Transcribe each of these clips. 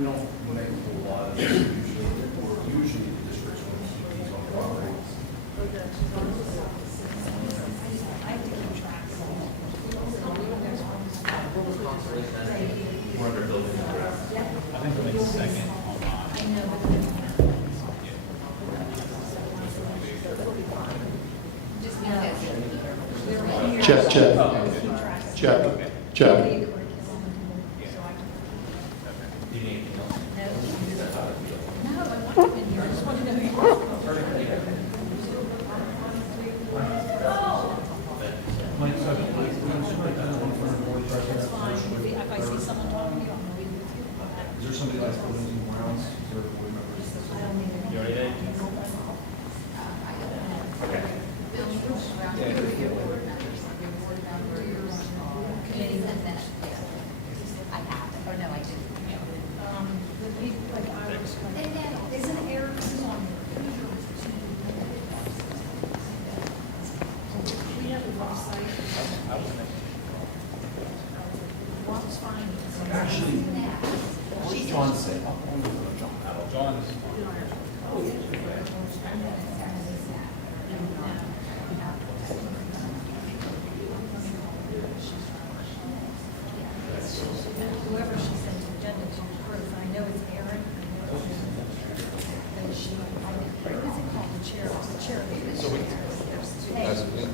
We don't make a whole lot of this usually, or usually the districts want to keep these on property. We're under building and ground. I think we'll make a second online. Check, check, check. Do you need anything else? Mike, so can you just write down one for the board president? If I see someone talking, I'm gonna leave it with you. Is there somebody that's buildings and grounds, is there a board member? You already did? Okay. Committee and then, I have, or no, I didn't. The people, like, I was, isn't Eric on? We have a website. What's fine. Actually, John said. John's. Whoever she sent the agenda to approve, I know it's Erin. And she, what is it called, the chair, the chair. So we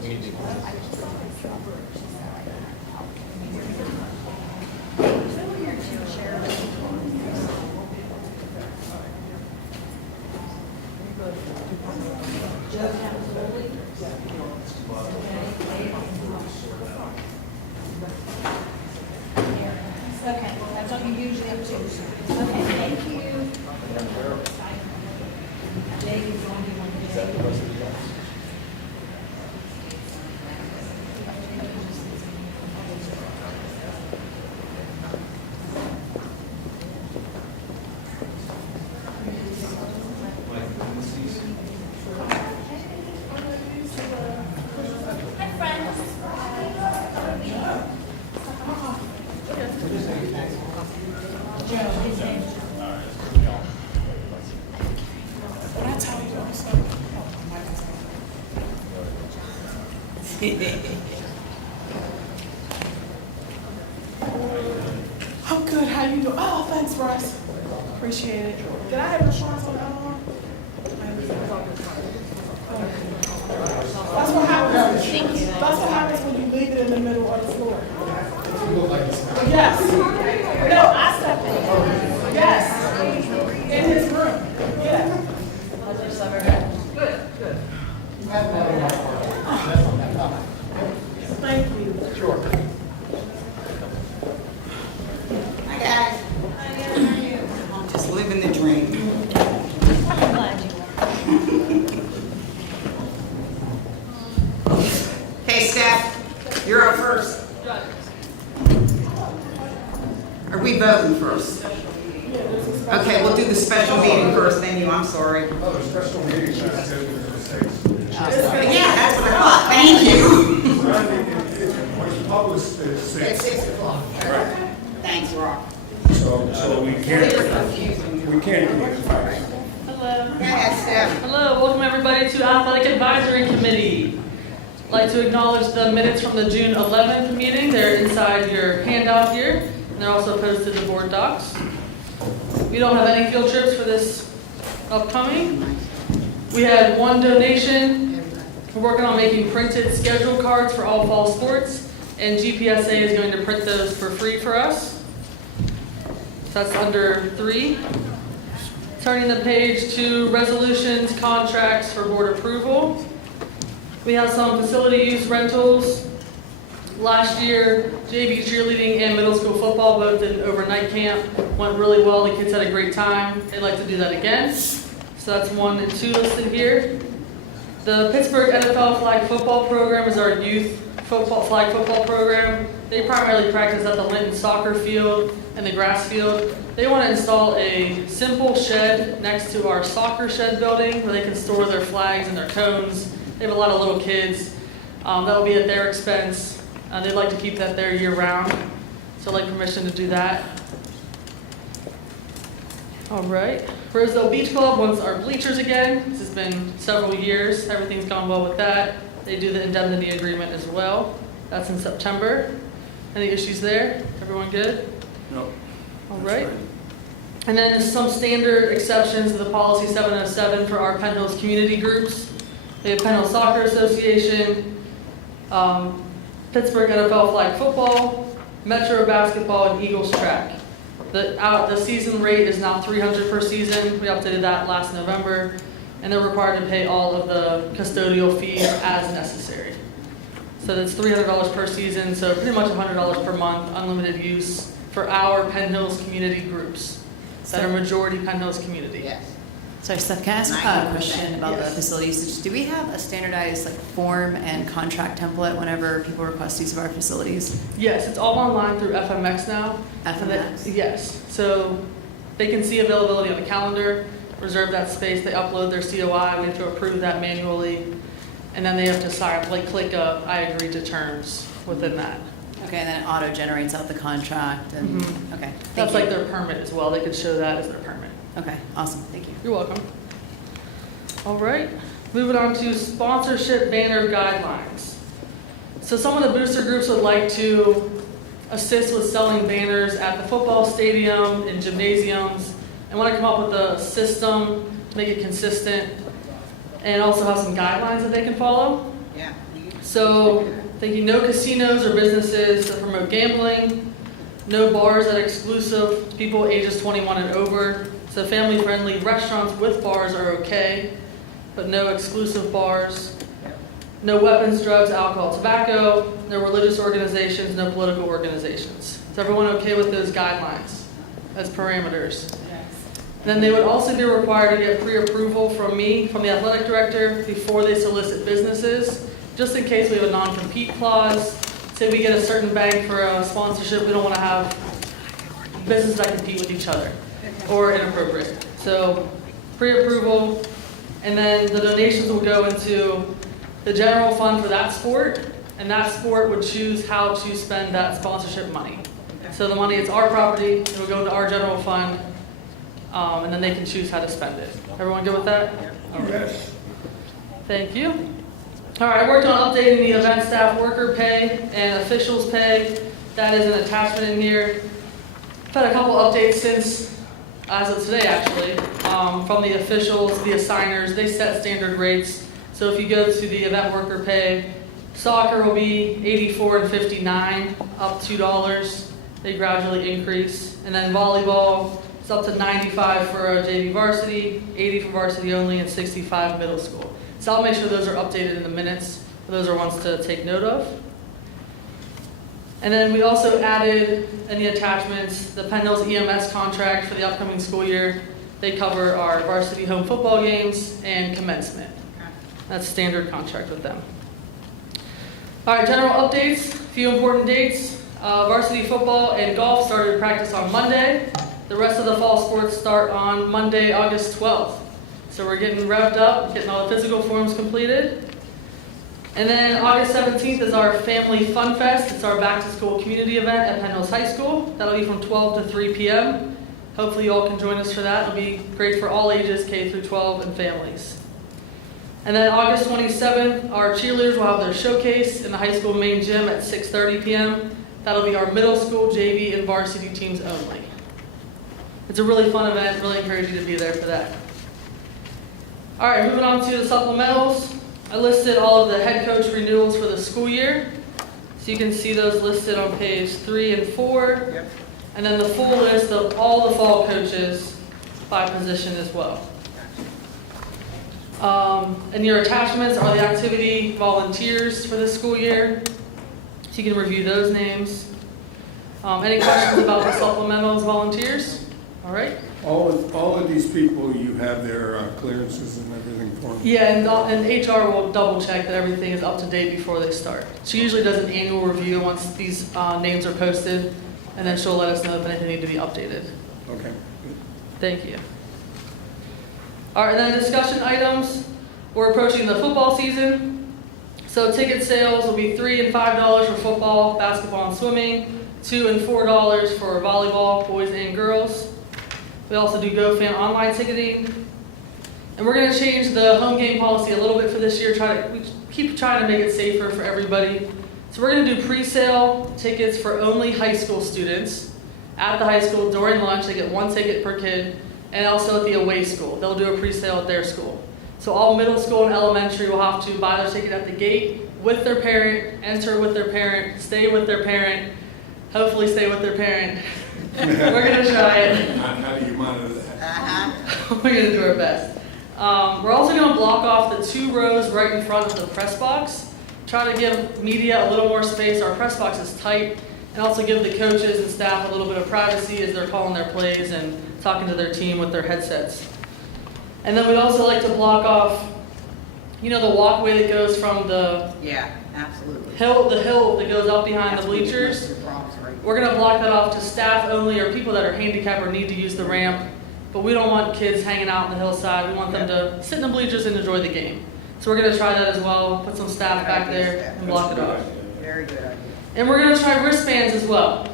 need to. Okay, that's what you usually have to. Okay, thank you. Jake is on the one. Is that the rest of the guys? I'm good. How you doing? Oh, thanks, Russ. Appreciate it. Did I have insurance on that one? That's what happens. That's what happens when you leave it in the middle of the floor. Yes. No, I stepped in. Yes. In his room. Yeah. Thank you. Hi guys. I'm just living the dream. I'm glad you are. Hey Steph, you're up first. Are we voting first? Okay, we'll do the special meeting first, then you, I'm sorry. Oh, there's special meetings, that's good for the states. Yeah, that's what I thought, thank you. It's published at At 6 o'clock. Thanks, Rob. So we You're can't, confusing. we can't do it. Hello. Yeah, Steph. Hello, welcome everybody to Athletic Advisory Committee. I'd like to acknowledge the minutes from the June 11th meeting. They're inside your handout here, and they're also posted to board docs. We don't have any field trips for this upcoming. We had one donation. We're working on making printed schedule cards for all fall sports, and GPSA is going to print those for free for us. That's under 3. Turning the page to resolutions, contracts for board approval. We have some facility use rentals. Last year, JV cheerleading and middle school football both did an overnight camp. Went really well. The kids had a great time. They'd like to do that again. So that's 1 and 2 listed here. The Pittsburgh NFL flag football program is our youth flag football program. They primarily practice at the Linton soccer field and the grass field. They want to install a simple shed next to our soccer shed building where they can store their flags and their cones. They have a lot of little kids. That'll be at their expense. They'd like to keep that there year round. So I'd like permission to do that. All right. Rosedale Beach Club wants our bleachers again. This has been several years. Everything's gone well with that. They do the indemnity agreement as well. That's in September. Any issues there? Everyone good? No. All right. And then there's some standard exceptions to the policy 707 for our Penn Hills community groups. We have Penn Hills Soccer Association, Pittsburgh NFL Flag Football, Metro Basketball, and Eagles Track. The season rate is now $300 per season. We updated that last November, and they're required to pay all of the custodial fees as necessary. So that's $300 per season, so pretty much $100 per month, unlimited use for our Penn Hills community groups that are majority Penn Hills community. Yes. Sorry, Steph, can I ask a 90%, question about the yes. facility usage? Do we have a standardized form and contract template whenever people request use of our facilities? Yes, it's all online through FMX now. FMX? Yes, so they can see availability on the calendar, reserve that space, they upload their COI, we have to approve that manually, and then they have to sign, click a I agree to terms within that. Okay, and then it auto-generates out the contract and, Mhm. okay. That's Thank like you. their permit as well, they could show that as their permit. Okay, awesome, thank you. You're welcome. All right, moving on to sponsorship banner guidelines. So some of the booster groups would like to assist with selling banners at the football stadium and gymnasiums, and want to come up with a system to make it consistent, and also have some guidelines that they can follow. Yeah. So, thinking no casinos or businesses that promote gambling, no bars that are exclusive to people ages 21 and over. So family-friendly restaurants with bars are okay, but no exclusive bars. No weapons, drugs, alcohol, tobacco, no religious organizations, no political organizations. Is everyone okay with those guidelines as parameters? Then they would also be required to get pre-approval from me, from the athletic director, before they solicit businesses, just in case we have a non-compete clause. Say we get a certain bank for a sponsorship, we don't want to have businesses that compete with each other or inappropriate. So pre-approval, and then the donations will go into the general fund for that sport, and that sport would choose how to spend that sponsorship money. So the money, it's our property, it will go into our general fund, and then they can choose how to spend it. Everyone good with that? All right. Yes. Thank you. All right, I worked on updating the event staff worker pay and officials pay. That is an attachment in here. I've had a couple updates since, as of today actually, from the officials, the assigners, they set standard rates. So if you go to the event worker pay, soccer will be $84 and $59, up $2. They gradually increase. And then volleyball, it's up to $95 for a JV varsity, $80 for varsity only, and $65 middle school. So I'll make sure those are updated in the minutes. Those are ones to take note of. And then we also added in the attachments the Penn Hills EMS contract for the upcoming school year. They cover our varsity home football games and commencement. That's standard contract with them. All right, general updates, a few important dates. Varsity football and golf started practice on Monday. The rest of the fall sports start on Monday, August 12th. So we're getting revved up, getting all the physical forms completed. And then August 17th is our Family Fun Fest. It's our back-to-school community event at Penn Hills High School. That'll be from 12 to 3 p.m. Hopefully you all can join us for that. It'll be great for all ages, K through 12, and families. And then August 27th, our cheerleaders will have their showcase in the high school main gym at 6:30 p.m. That'll be our middle school, JV, and varsity teams only. It's a really fun event. Really encourage you to be there for that. All right, moving on to the supplementals. I listed all of the head coach renewals for the school year. So you can see those listed on page 3 and 4. Yep. And then the full list of all the fall coaches by position as well. And your attachments are the activity volunteers for this school year. So you can review those names. Any questions about the supplementals volunteers? All right. All of these people, you have their clearances and everything for them? Yeah, and HR will double check that everything is up to date before they start. She usually does an annual review once these names are posted, and then she'll let us know if anything needs to be updated. Okay. Thank you. All right, and then discussion items. We're approaching the football season. So ticket sales will be $3 and $5 for football, basketball, and swimming, $2 and $4 for volleyball, boys and girls. We also do GoFan online ticketing. And we're gonna change the home game policy a little bit for this year, we keep trying to make it safer for everybody. So we're gonna do pre-sale tickets for only high school students. At the high school during lunch, they get 1 ticket per kid, and also at the away school. They'll do a pre-sale at their school. So all middle school and elementary will have to buy their ticket at the gate with their parent, enter with their parent, stay with their parent, hopefully stay with their parent. We're gonna try it. How do you monitor that? We're gonna do our best. We're also gonna block off the 2 rows right in front of the press box. Try to give media a little more space. Our press box is tight, and also give the coaches and staff a little bit of privacy as they're calling their plays and talking to their team with their headsets. And then we'd also like to block off, the walkway that goes from the Yeah, absolutely. hill that goes up behind the bleachers. We're gonna block that off to staff only or people that are handicapped or need to use the ramp. But we don't want kids hanging out on the hillside. We want them to sit in the bleachers and enjoy the game. So we're gonna try that as well, put some staff back there and block it off. Very good idea. And we're gonna try wristbands as well.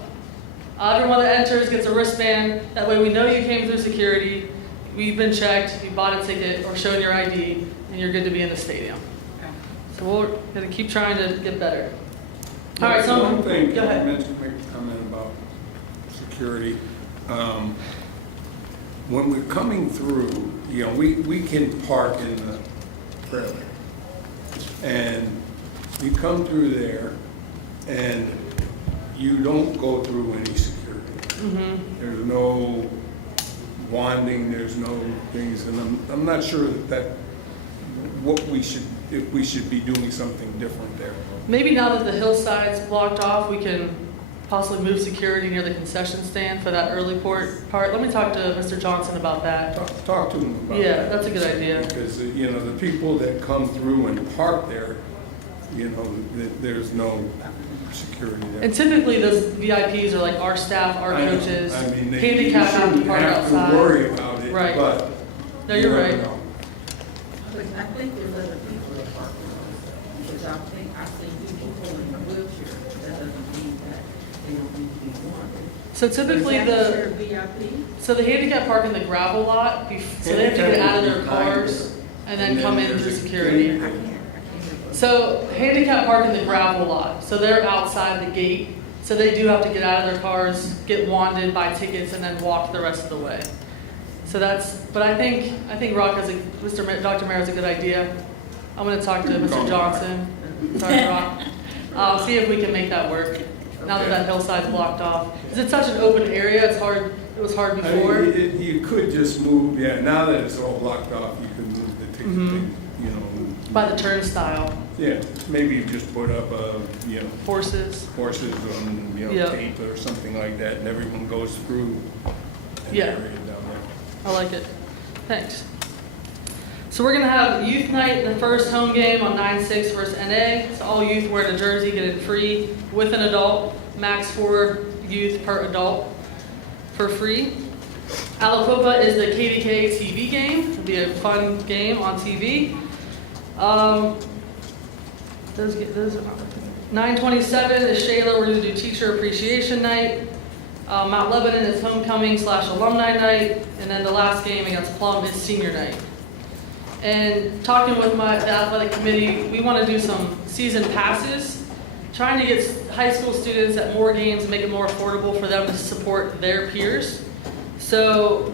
Everyone that enters gets a wristband. That way we know you came through security, we've been checked, you bought a ticket or shown your ID, and you're good to be in the stadium. So we're gonna keep trying to get better. All right, so One thing, go I ahead. mentioned, make a comment about security. When we're coming through, we can park in the trailer. And you come through there and you don't go through any security. There's no wanding, there's no things, and I'm not sure if we should be doing something different there. Maybe now that the hillside's blocked off, we can possibly move security near the concession stand for that early part. Let me talk to Mr. Johnson about that. Talk to them about that. Yeah, that's a good idea. Because, the people that come through and park there, there's no security there. And typically those VIPs are like our staff, our I know. coaches, I mean, you handicap have to shouldn't park have outside. to worry about it, Right. but. No, you're you never right. know. I think there's other people that park around, because I think people in a wheelchair, that doesn't mean that they don't need to be wanted. So typically Is that considered VIP? the handicap park in the gravel lot, so they have to get out of their cars and then come in through security. So handicap park in the gravel lot, so they're outside the gate, so they do have to get out of their cars, get wanded, buy tickets, and then walk the rest of the way. So but I think Rock Dr. Mayer has a good idea. I'm gonna talk to Mr. Johnson, sorry, Rock, see if we can make that work, now that that hillside's blocked off. Because it's such an open area, it was hard I mean, before. you could just move, now that it's all blocked off, you could move the ticket thing, By the turnstile, Yeah, maybe you just put up horses. horses on, Yeah. tape or something like that, and everyone goes through an Yeah. area down there. I like it. Thanks. So we're gonna have youth night, the first home game on 9/6 versus NA. So all youth wear the jersey, get it free with an adult, max 4 youth per adult for free. Alacopa is the KDK TV game. It'll be a fun game on TV. Those are 9/27 is Shayla. We're gonna do teacher appreciation night. Mount Lebanon is homecoming/alumni night, and then the last game against Plum is senior night. And talking with the athletic committee, we want to do some season passes, trying to get high school students at more games, make it more affordable for them to support their peers. So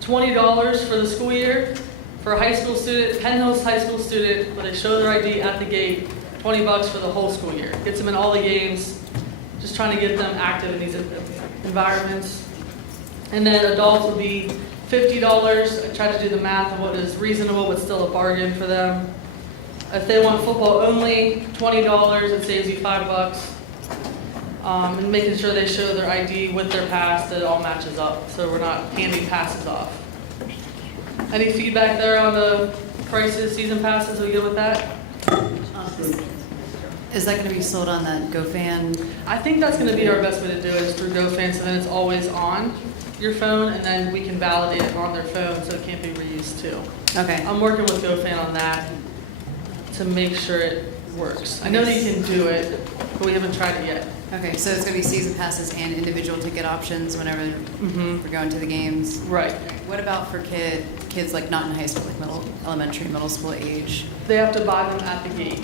$20 for the school year for a high school student, Penn Hills high school student, where they show their ID at the gate, $20 for the whole school year. Gets them in all the games, just trying to get them active in these environments. And then adults will be $50. I try to do the math of what is reasonable but still a bargain for them. If they want football only, $20, it saves you $5. And making sure they show their ID with their pass, that it all matches up, so we're not handing passes off. Any feedback there on the prices, season passes? Are we good with that? Is that gonna be sold on that GoFan? I think that's gonna be our best way to do it, is through GoFan, so then it's always on your phone, and then we can validate it on their phone, so it can't be reused too. Okay, I'm working with GoFan on that to make sure it works. I know that you can do it, but we haven't tried it yet. Okay, so it's gonna be season passes and individual ticket options whenever we're going to the games. Right. What about for kids like not in high school, like elementary, middle school age? They have to buy them at the gate.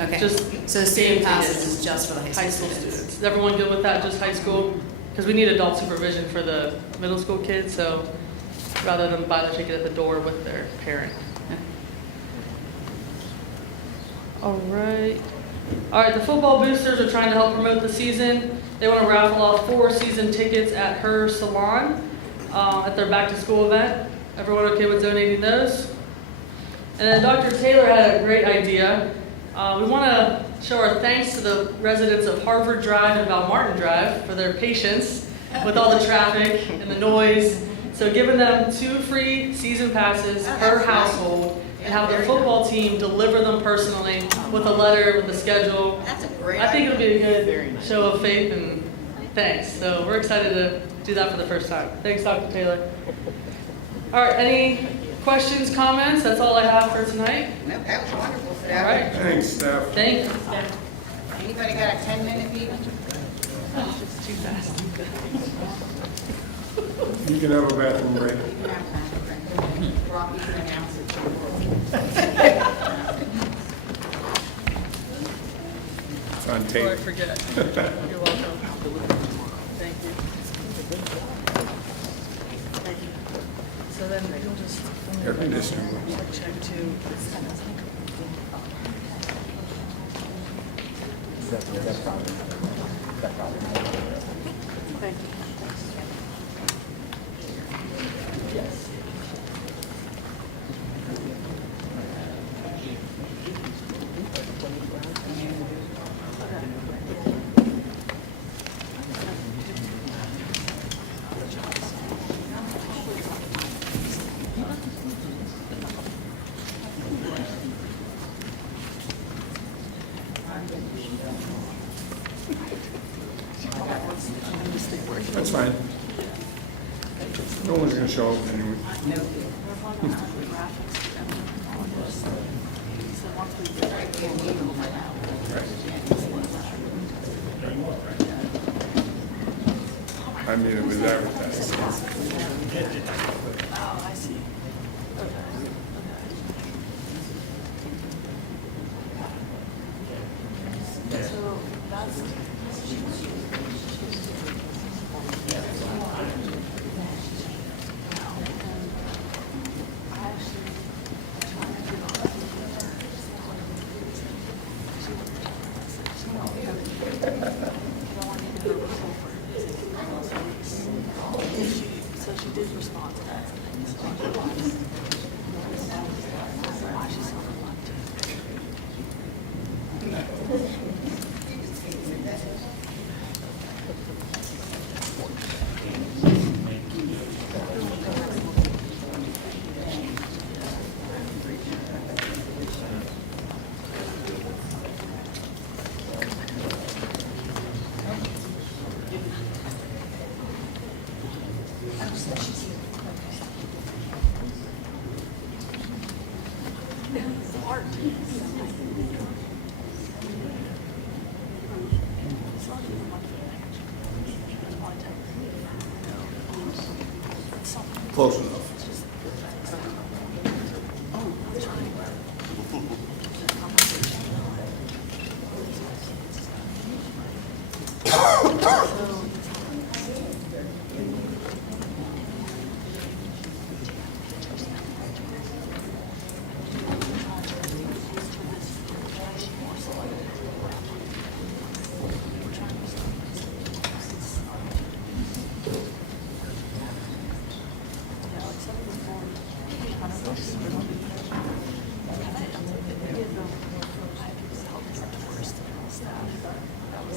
Okay, Just so the game season passes tickets. is just for the High high school school students? students. Is everyone good with that, just high school? Because we need adult supervision for the middle school kids, so rather than buy the ticket at the door with their parent. All right. All right, the football boosters are trying to help promote the season. They want to raffle off 4 season tickets at Her Salon at their back to school event. Everyone okay with donating those? And then Dr. Taylor had a great idea. We want to show our thanks to the residents of Harvard Drive and Valmartin Drive for their patience with all the traffic and the noise. So giving them 2 free season passes per household and have the football team deliver them personally with a letter, with the schedule. That's a great I think it'll be a good show of faith and thanks. So we're excited to do that for the first time. Thanks, Dr. Taylor. All right, any questions, comments? That's all I have for tonight. Nope, that was wonderful, All Steph. right, Thanks, Steph. thank you. Anybody got a 10-minute meeting? It's too fast. You can have a bathroom break. You can have time. Rob, you can announce it. It's on Before I tape. forget. You're welcome. Thank you. Thank you. So then you'll just Air conditioning. check to. Thank you. Yes. That's fine. No one's gonna show up anyway. I mean, it was advertised. So she did respond to that. Why she's so reluctant. Close enough.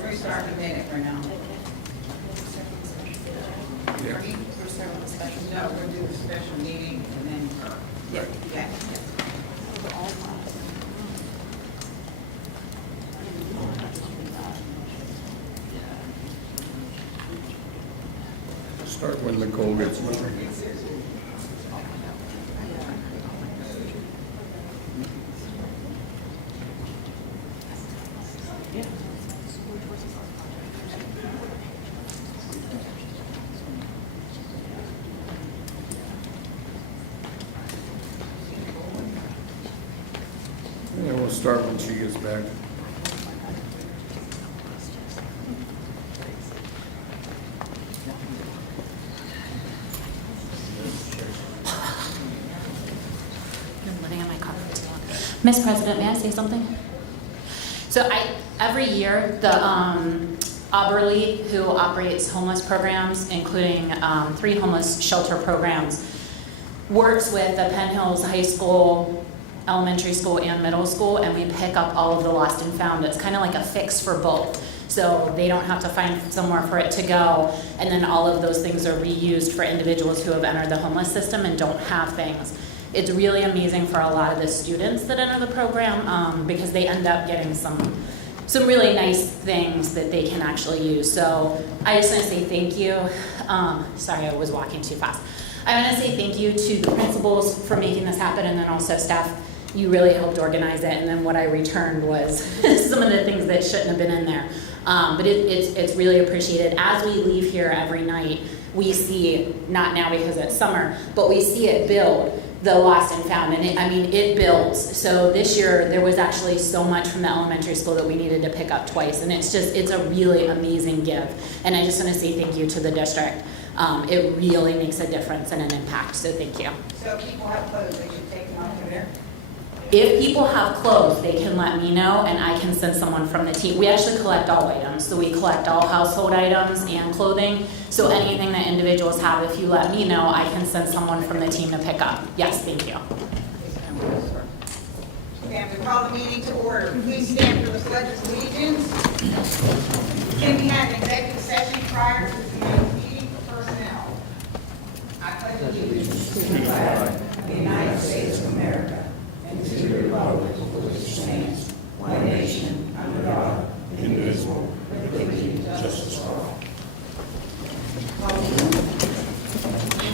We're starting a minute for now. Yeah. No, we're doing a special meeting and then, yeah. Start when Nicole gets moving. Yeah. And we'll start when she gets back. I'm living on my conference call. Ms. President, may I say something? So every year, the Auberly, who operates homeless programs, including 3 homeless shelter programs, works with the Penn Hills High School, elementary school, and middle school, and we pick up all of the lost and found. It's kind of like a fix for both. So they don't have to find somewhere for it to go, and then all of those things are reused for individuals who have entered the homeless system and don't have things. It's really amazing for a lot of the students that enter the program because they end up getting some really nice things that they can actually use. So I just want to say thank you. Sorry, I was walking too fast. I want to say thank you to the principals for making this happen, and then also staff. You really helped organize it, and then what I returned was some of the things that shouldn't have been in there. But it's really appreciated. As we leave here every night, we see, not now because it's summer, but we see it build, the lost and found, and it builds. So this year, there was actually so much from the elementary school that we needed to pick up twice, and it's a really amazing give. And I just want to say thank you to the district. It really makes a difference and an impact, so thank you. So if people have clothes, they should take them off of there? If people have clothes, they can let me know, and I can send someone from the team. We actually collect all items, so we collect all household items and clothing. So anything that individuals have, if you let me know, I can send someone from the team to pick up. Yes, thank you. Okay, we call the meeting to order. Please stand for the pledge of allegiance. Can we have an executive session prior to the meeting for personnel? I pledge allegiance to the flag of the United States of America and to the republic for which it stands, one nation, under God, indivisible, with liberty and justice for all.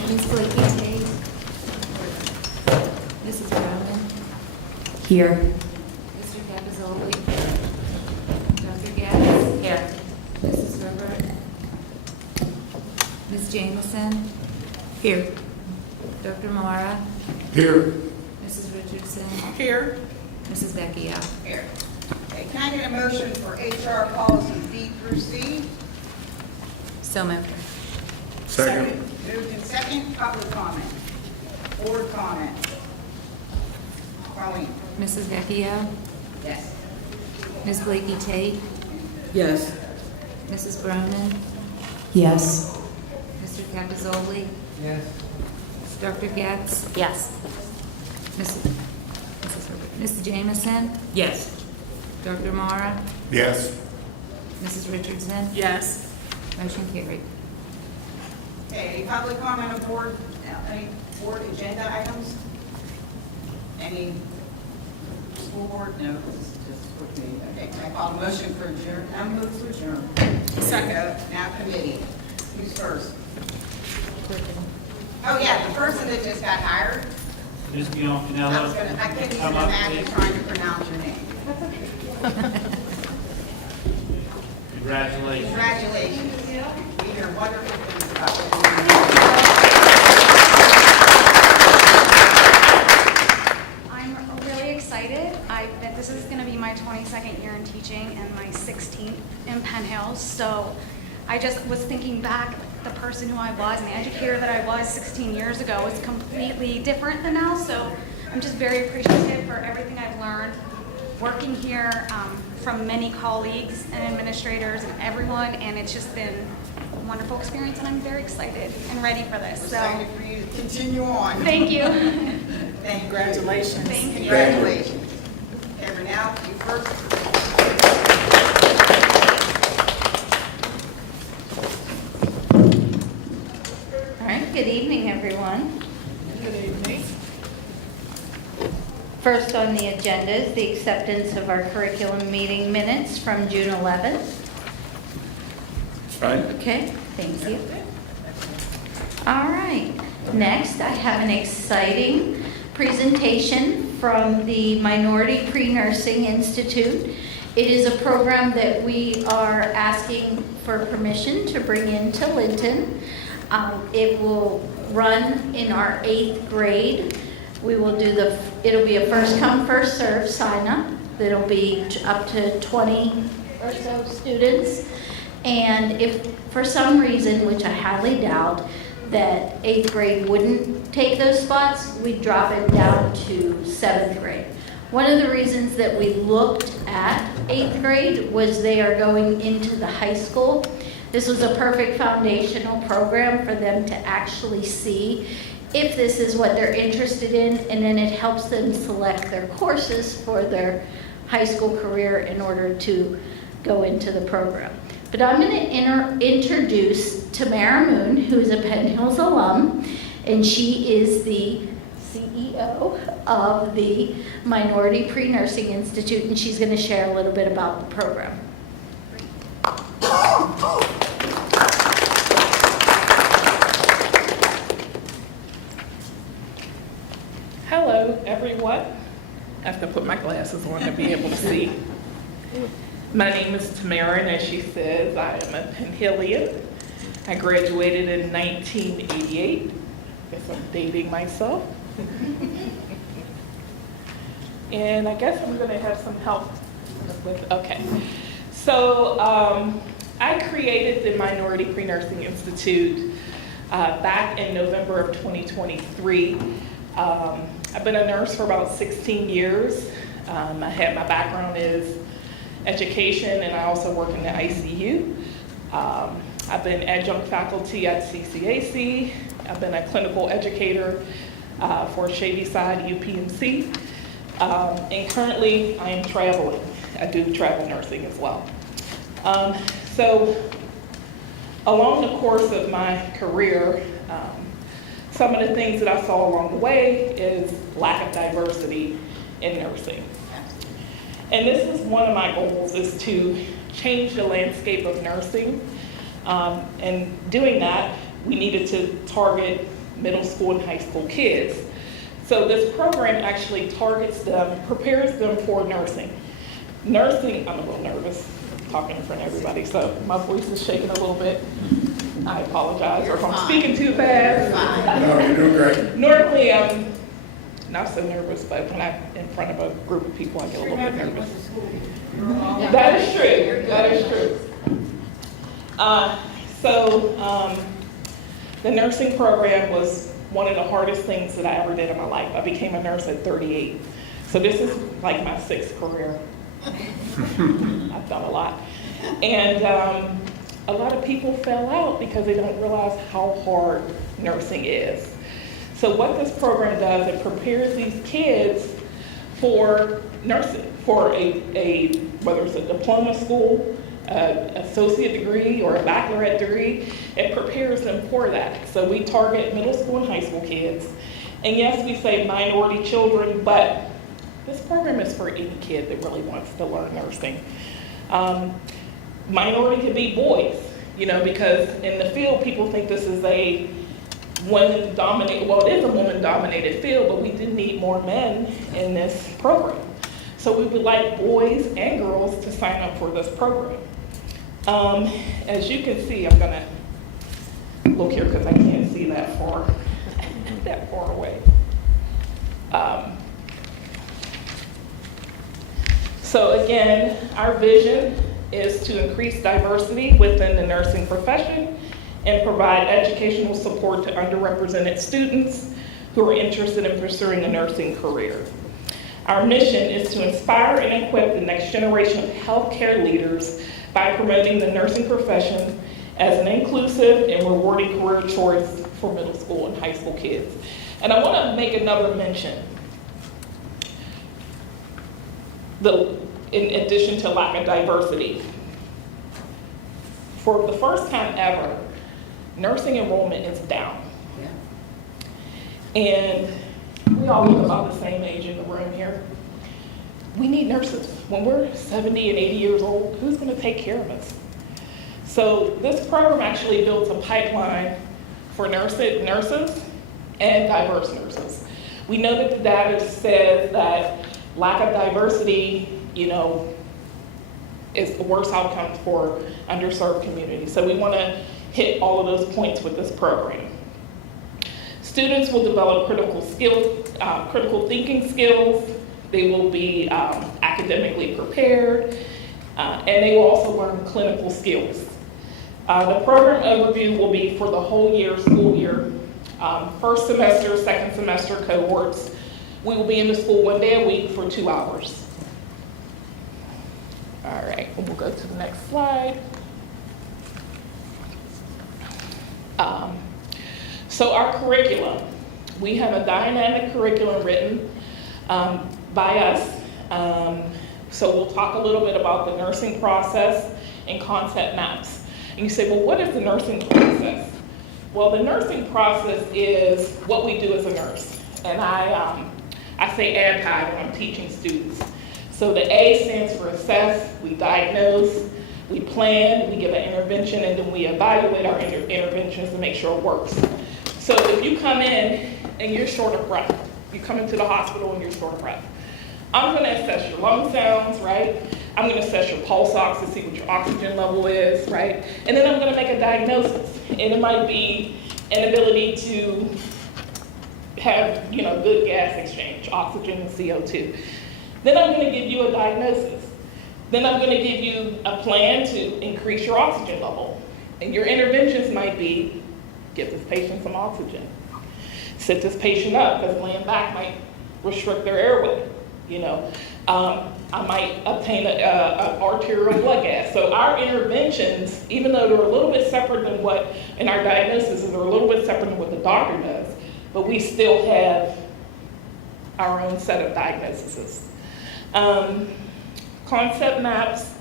Ms. Blakey Tate. Mrs. Brown. Here. Mr. Capizoli. Dr. Gaddis. Here. Mrs. Herbert. Ms. Jameson. Here. Dr. Mara. Here. Mrs. Richardson. Here. Mrs. Vecchia. Here. Okay, can I get a motion for HR policies B through C? So moved. Second. Moved in second, public comment. Board comment. Colleen? Mrs. Vecchia. Yes. Ms. Blakey Tate. Yes. Mrs. Bronin. Yes. Mr. Capizoli. Yes. Dr. Getz. Yes. Mrs. Herbert. Ms. Jameson. Yes. Dr. Mara. Yes. Mrs. Richardson. Yes. Motion carried. Okay, any public comment on board, any board agenda items? Any school board? No, this is just for me. Okay, can I call a motion for adjourn? I move to adjourn. Second. Now committee. Who's first? Oh, yeah, the person that just got hired. Ms. I Bianconello. couldn't even Come up, imagine please. trying to pronounce your name. Congratulations. Congratulations. We hear wonderful things about you. I'm really excited. This is going to be my 22nd year in teaching and my 16th in Penn Hills. So I just was thinking back, the person who I was and the educator that I was 16 years ago is completely different than now. So I'm just very appreciative for everything I've learned working here from many colleagues and administrators and everyone. And it's just been a wonderful experience, and I'm very excited and ready for this. So Excited for you to continue on. thank you. Thank you. Congratulations. Thank you. Congratulations. Okay, now, you first. All right, good evening, everyone. Good evening. First on the agenda is the acceptance of our curriculum meeting minutes from June 11th. Right? Okay, thank you. All right, next I have an exciting presentation from the Minority Pre-Nursing Institute. It is a program that we are asking for permission to bring into Linton. It will run in our 8th grade. We will do it'll be a first come, first serve sign up. That'll be up to 20 or so students. And if for some reason, which I highly doubt, that 8th grade wouldn't take those spots, we'd drop it down to 7th grade. One of the reasons that we looked at 8th grade was they are going into the high school. This was a perfect foundational program for them to actually see if this is what they're interested in, and then it helps them select their courses for their high school career in order to go into the program. But I'm going to introduce Tamara Moon, who is a Penn Hills alum, and she is the CEO of the Minority Pre-Nursing Institute, and she's going to share a little bit about the program. Hello, everyone. I have to put my glasses on to be able to see. My name is Tamara, and as she says, I am a Penn Hillian. I graduated in 1988. Guess I'm dating myself. And I guess I'm going to have some help with, okay. So I created the Minority Pre-Nursing Institute back in November of 2023. I've been a nurse for about 16 years. My background is education, and I also work in the ICU. I've been adjunct faculty at CCAC. I've been a clinical educator for Shadyside UPMC. And currently I am traveling. I do travel nursing as well. So along the course of my career, some of the things that I saw along the way is lack of diversity in nursing. And this is one of my goals, is to change the landscape of nursing. And doing that, we needed to target middle school and high school kids. So this program actually targets them, prepares them for nursing. Nursing, I'm a little nervous talking in front of everybody, so my voice is shaking a little bit. I apologize, or if I'm speaking too fast. No, you're doing great. Normally, I'm not so nervous, but when I'm in front of a group of people, I get a little bit nervous. That is true, that is true. The nursing program was one of the hardest things that I ever did in my life. I became a nurse at 38. So this is like my 6th career. I've done a lot. And a lot of people fell out because they don't realize how hard nursing is. So what this program does, it prepares these kids for nursing, for whether it's a diploma school, associate degree, or a baccalaureate degree. It prepares them for that. So we target middle school and high school kids. And yes, we say minority children, but this program is for any kid that really wants to learn nursing. Minority could be boys, because in the field, people think this is a women-dominated, well, it is a woman-dominated field, but we do need more men in this program. So we would like boys and girls to sign up for this program. As you can see, I'm gonna look here because I can't see that far, that far away. So again, our vision is to increase diversity within the nursing profession and provide educational support to underrepresented students who are interested in pursuing a nursing career. Our mission is to inspire and equip the next generation of healthcare leaders by promoting the nursing profession as an inclusive and rewarding career choice for middle school and high school kids. And I want to make another mention. In addition to lack of diversity, for the first time ever, nursing enrollment is down. And we all look about the same age in the room here. We need nurses. When we're 70 and 80 years old, who's going to take care of us? So this program actually builds a pipeline for nurses and diverse nurses. We know that the data says that lack of diversity, is the worst outcomes for underserved communities. So we want to hit all of those points with this program. Students will develop critical thinking skills. They will be academically prepared, and they will also learn clinical skills. The program overview will be for the whole year, school year. First semester, second semester cohorts. We will be in the school 1 day a week for 2 hours. All right, and we'll go to the next slide. So our curriculum, we have a dynamic curriculum written by us. So we'll talk a little bit about the nursing process and concept maps. And you say, well, what is the nursing process? Well, the nursing process is what we do as a nurse. And I say ADPI when I'm teaching students. So the A stands for assess, we diagnose, we plan, we give an intervention, and then we evaluate our interventions to make sure it works. So if you come in and you're short of breath, you come into the hospital and you're short of breath, I'm gonna assess your lung sounds, right? I'm gonna assess your pulse ox to see what your oxygen level is, right? And then I'm gonna make a diagnosis. And it might be an ability to have, good gas exchange, oxygen and CO2. Then I'm gonna give you a diagnosis. Then I'm gonna give you a plan to increase your oxygen level. And your interventions might be, give this patient some oxygen. Sit this patient up, because laying back might restrict their airway. I might obtain an arterial blood gas. So our interventions, even though they're a little bit separate than what, in our diagnosis, they're a little bit separate than what the doctor does, but we still have our own set of diagnoses. Concept maps,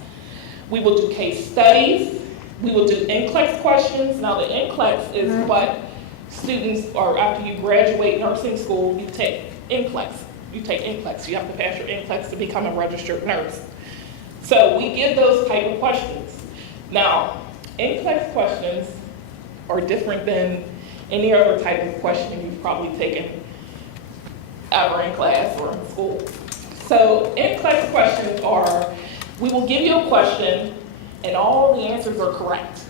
we will do case studies, we will do NCLEX questions. Now the NCLEX is what students, or after you graduate nursing school, you take NCLEX. You take NCLEX, you have to pass your NCLEX to become a registered nurse. So we give those type of questions. Now, NCLEX questions are different than any other type of question you've probably taken ever in class or in school. So NCLEX questions are, we will give you a question and all the answers are correct,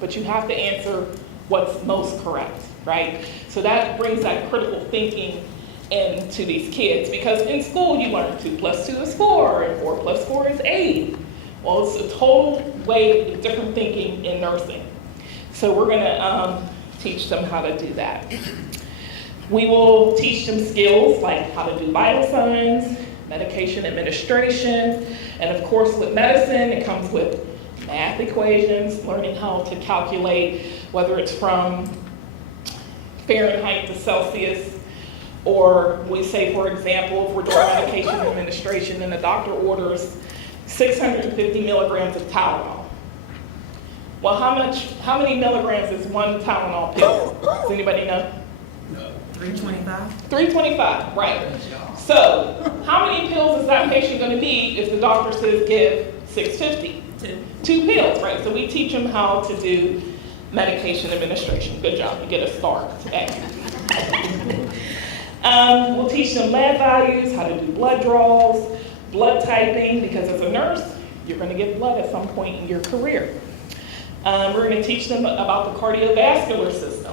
but you have to answer what's most correct, right? So that brings that critical thinking into these kids, because in school you learn 2 + 2 is 4 and 4 + 4 is 8. Well, it's a total way of different thinking in nursing. So we're gonna teach them how to do that. We will teach them skills like how to do vital signs, medication administration, and of course with medicine it comes with math equations, learning how to calculate whether it's from Fahrenheit to Celsius, or we say, for example, if we're doing medication administration and the doctor orders 650 milligrams of Tylenol. Well, how many milligrams is one Tylenol pill? Does anybody know? 325? 325, right. So how many pills is that patient going to need if the doctor says give 650? 2 pills, right? So we teach them how to do medication administration. Good job, you get a star today. We'll teach them lab values, how to do blood draws, blood typing, because as a nurse, you're going to get blood at some point in your career. We're going to teach them about the cardiovascular system,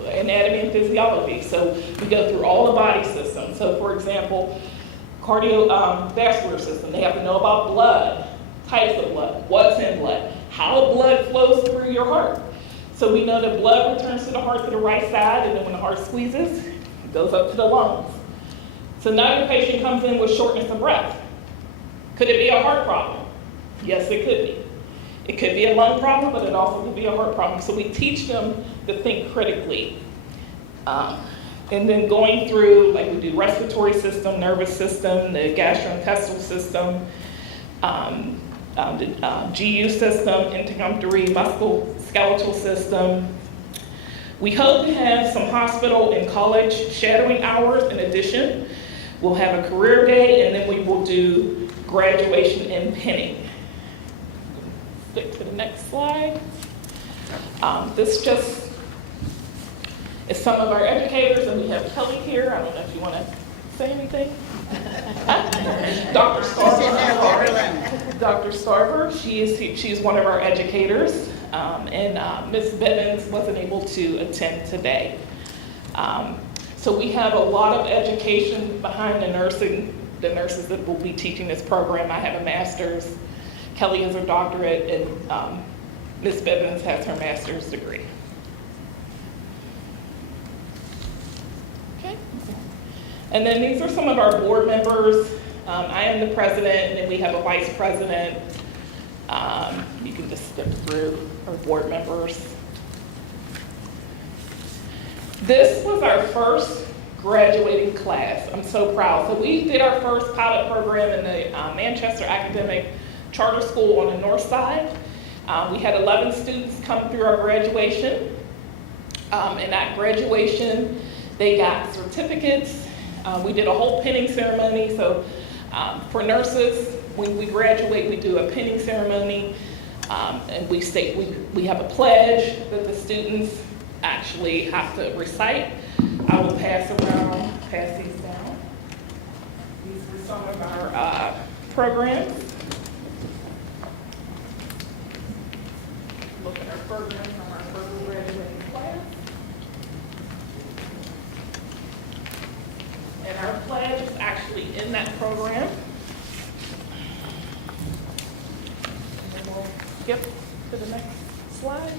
anatomy and physiology. So we go through all the body systems. So for example, cardiovascular system, they have to know about blood, types of blood, what's in blood, how blood flows through your heart. So we know that blood returns to the heart to the right side, and then when the heart squeezes, it goes up to the lungs. So now your patient comes in with shortness of breath. Could it be a heart problem? Yes, it could be. It could be a lung problem, but it also could be a heart problem. So we teach them to think critically. And then going through, like we do respiratory system, nervous system, the gastrointestinal system, the GU system, integumentary musculoskeletal system. We hope to have some hospital and college shadowing hours in addition. We'll have a career day, and then we will do graduation and pinning. Stick to the next slide. This just is some of our educators, and we have Kelly here. I don't know if you want to say anything. Dr. Starr. Dr. Starver. She's one of our educators, and Ms. Bivens wasn't able to attend today. So we have a lot of education behind the nurses that will be teaching this program. I have a master's, Kelly has her doctorate, and Ms. Bivens has her master's degree. Okay. And then these are some of our board members. I am the president, and then we have a vice president. You can just skip through our board members. This was our first graduating class. I'm so proud. So we did our first pilot program in the Manchester Academic Charter School on the north side. We had 11 students come through our graduation. And at graduation, they got certificates. We did a whole pinning ceremony. So for nurses, when we graduate, we do a pinning ceremony. And we have a pledge that the students actually have to recite. I will pass these down. These are some of our programs. Look at our program from our first graduating class. And our pledge is actually in that program. And then we'll skip to the next slide.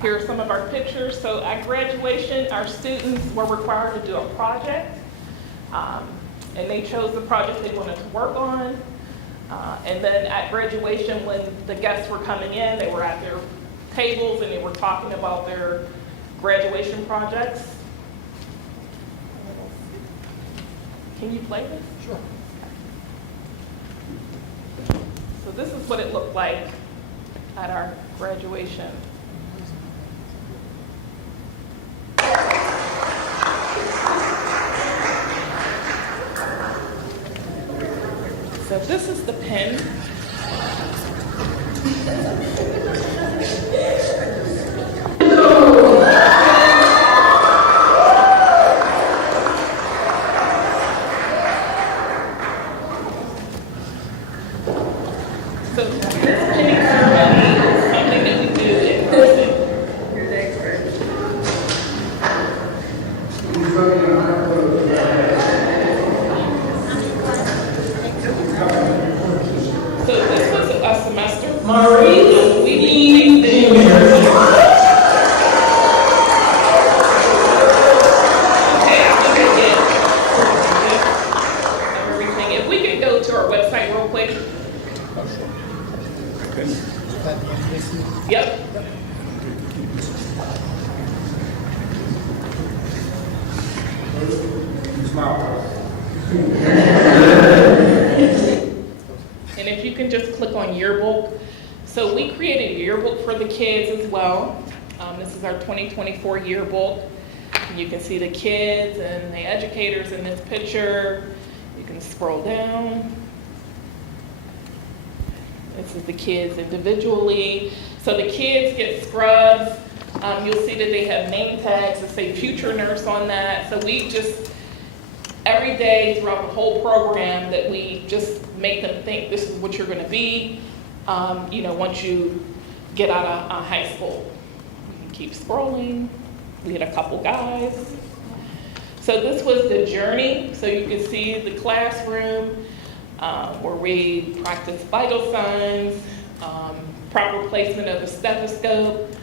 Here are some of our pictures. So at graduation, our students were required to do a project, and they chose the project they wanted to work on. And then at graduation, when the guests were coming in, they were at their tables and they were talking about their graduation projects. Can you play this? Sure. So this is what it looked like at our graduation. So this is the pen. So this pinning ceremony is something that we do in person. So this was a semester. Marie, we need everything. If we can go to our website real quick. Yep. And if you can just click on yearbook. So we created a yearbook for the kids as well. This is our 2024 yearbook. And you can see the kids and the educators in this picture. You can scroll down. This is the kids individually. So the kids get scrubs. You'll see that they have name tags that say future nurse on that. So we just, every day throughout the whole program, that we just make them think this is what you're going to be, once you get out of high school. You can keep scrolling. We had a couple guys. So this was the journey. So you can see the classroom where we practice vital signs, proper placement of the stethoscope.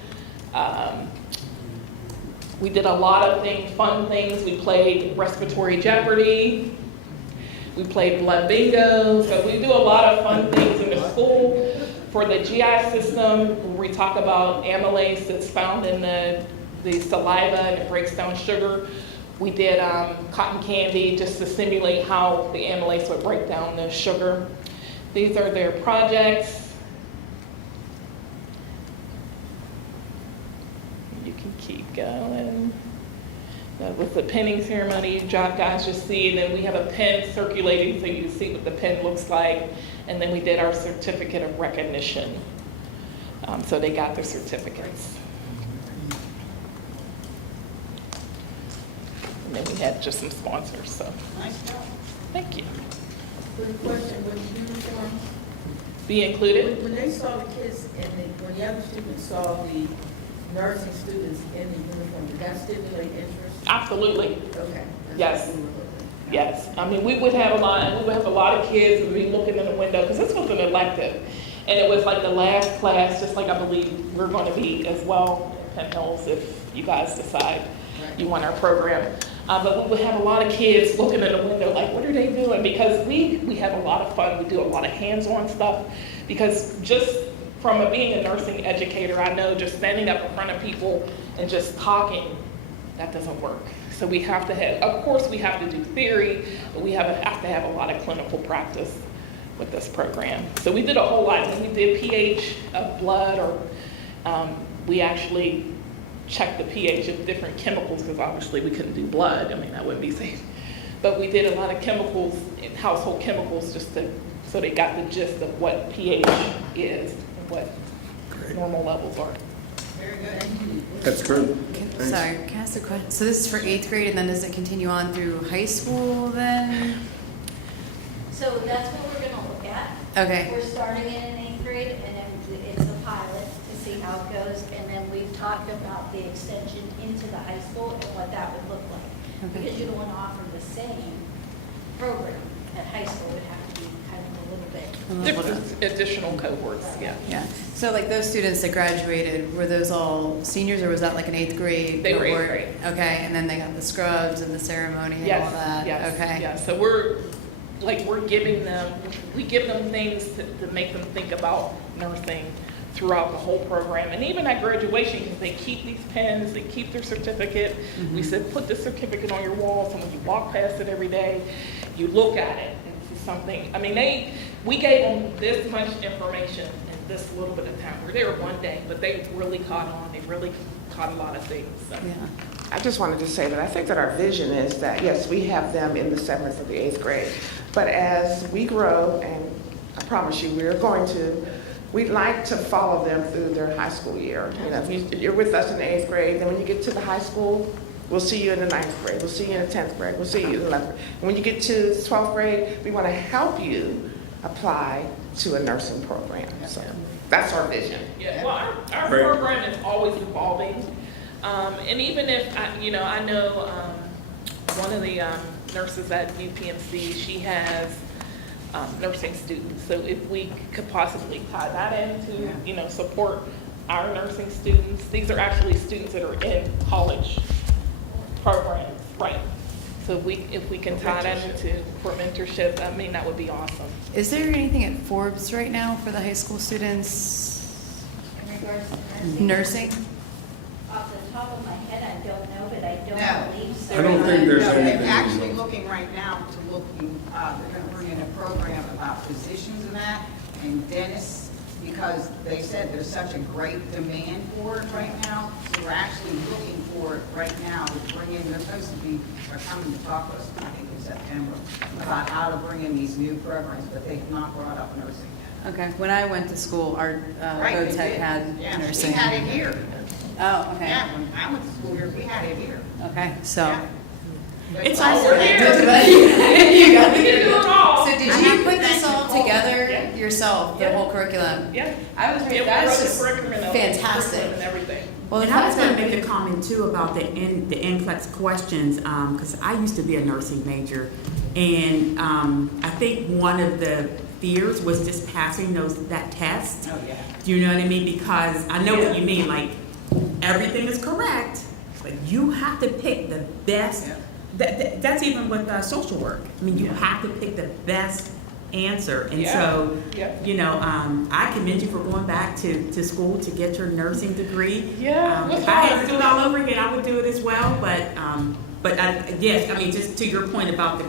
We did a lot of things, fun things. We played respiratory Jeopardy. We played blood bingo. So we do a lot of fun things in the school. For the GI system, where we talk about amylase that's found in the saliva and it breaks down sugar. We did cotton candy just to simulate how the amylase would break down the sugar. These are their projects. You can keep going. With the pinning ceremony, guys just see, and then we have a pen circulating so you can see what the pen looks like. And then we did our certificate of recognition. So they got their certificates. And then we had just some sponsors, so. Nice job. Thank you. Good question, was uniform be included. When they saw the kids and when the other students saw the nursing students in the uniform, did that stimulate interest? Absolutely. Okay. Yes. Yes, I mean, we would have a lot of kids who would be looking in the window, because this was an elective. And it was like the last class, just like I believe we're going to be as well in Penn Hills if you guys decide you want our program. But we would have a lot of kids looking in the window like, what are they doing? Because we have a lot of fun. We do a lot of hands-on stuff. Because just from being a nursing educator, I know just standing up in front of people and just talking, that doesn't work. So we have to have, of course we have to do theory, but we have to have a lot of clinical practice with this program. So we did a whole lot. When we did pH of blood, or we actually checked the pH of different chemicals, because obviously we couldn't do blood. I mean, that wouldn't be safe. But we did a lot of chemicals, household chemicals, so they got the gist of what pH is and what normal levels are. Very good. That's good. Sorry, can I ask a question? So this is for 8th grade, and then does it continue on through high school then? So that's what we're gonna look at. Okay. We're starting in 8th grade, and then it's a pilot to see how it goes, and then we've talked about the extension into the high school and what that would look like. Okay. Because you don't wanna offer the same program at high school, it would have to be kind of a little bit. Different additional cohorts, yeah. Yeah. So like those students that graduated, were those all seniors, or was that like an 8th grade? They were 8th cohort? grade. Okay, and then they got the scrubs and the ceremony and all that? Yes, Okay. yes. So we're giving them, we give them things to make them think about nursing throughout the whole program. And even at graduation, because they keep these pens, they keep their certificate. We said, put the certificate on your wall, so when you walk past it every day, you look at it. It's something, I mean, we gave them this much information in this little bit of time. We were there one day, but they really caught on. They really caught a lot of things. So. Yeah. I just wanted to say that I think that our vision is that, yes, we have them in the 7th or the 8th grade, but as we grow, and I promise you, we'd like to follow them through their high school year. You know, if you're with us in the 8th grade, then when you get to the high school, we'll see you in the 9th grade, we'll see you in the 10th grade, we'll see you in the 11th grade. And when you get to 12th grade, we want to help you apply to a nursing program. So that's our vision. Yeah, well, our program is always evolving. And even if, I know one of the nurses at UPMC, she has nursing students. So if we could possibly tie that into, support our nursing students. These are actually students that are in college programs, right? So if we can tie that into for mentorship, I mean, that would be awesome. Is there anything at Forbes right now for the high school students? In regards to Nursing? Off the top of my head, I don't know, but I No. don't believe so. I don't think there's No, anything. they're actually looking right now to look, they're gonna bring in a program about physicians and that, and dentists, because they said there's such a great demand for it right now. So we're actually looking for it right now to bring in, they're supposed to be, they're coming to talk to us, I think in September, about how to bring in these new programs, but they've not brought up nursing yet. Okay, when I went to school, our Right, they tech did. had Yeah, nursing. we had it here. Oh, okay. Yeah, when I went to school here, we had it here. Okay, so. Yeah. But It's also- over here. You got We can do it all. So did you put this all together yourself, the Yeah. whole curriculum? Yeah. I was Yeah, we that's wrote the just curriculum and fantastic. and everything. Well, And I was going to make a comment too about the NCLEX questions, because I used to be a nursing major, and I think one of the fears was just passing that test. Oh, yeah. Do you know what I mean? Because I know what you mean, like, everything is correct, but you have to pick the best. That's even with social work. I mean, you have to pick the best answer. And so, I commend you for going back to school to get your nursing degree. Yeah, If I had to do it all over again, I would do it as well. But yes, I mean, just to your point about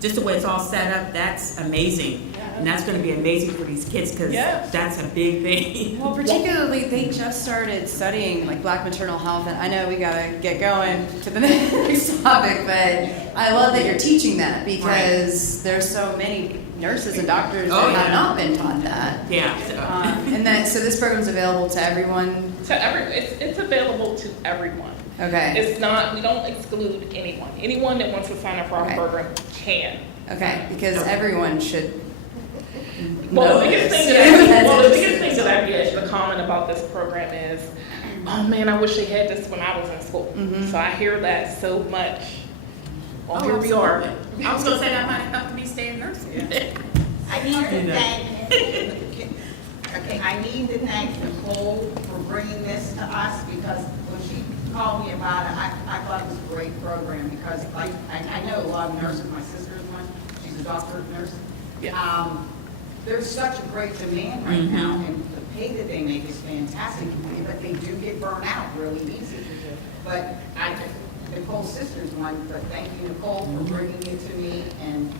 just the way it's all set up, that's amazing. And that's going to be amazing for these kids because that's a big thing. Well, particularly, they just started studying like Black maternal health, and I know we gotta get going to the next topic, but I love that you're teaching that because there's so many nurses and doctors that have not been taught that. Yeah. So this program's available to everyone. It's available to everyone. Okay. It's not. We don't exclude anyone. Anyone that wants to sign up for our program can. Okay, because everyone should Well, the No. biggest thing that I get the comment about this program is, oh man, I wish they had this when I was in school. So I hear that so much. Well, here we are. absolutely. I was gonna say that might help me stay in nursing. I need to thank, okay, I need to thank Nicole for bringing this to us, because when she called me about it, I thought it was a great program, because like, I know a lot of nurses, my sister is one, she's a doctorate nurse. There's such a great demand right now, and the pay that they make is fantastic, but they do get burned out really easy. But Nicole's sister's one, but thank you, Nicole, for bringing it to me, and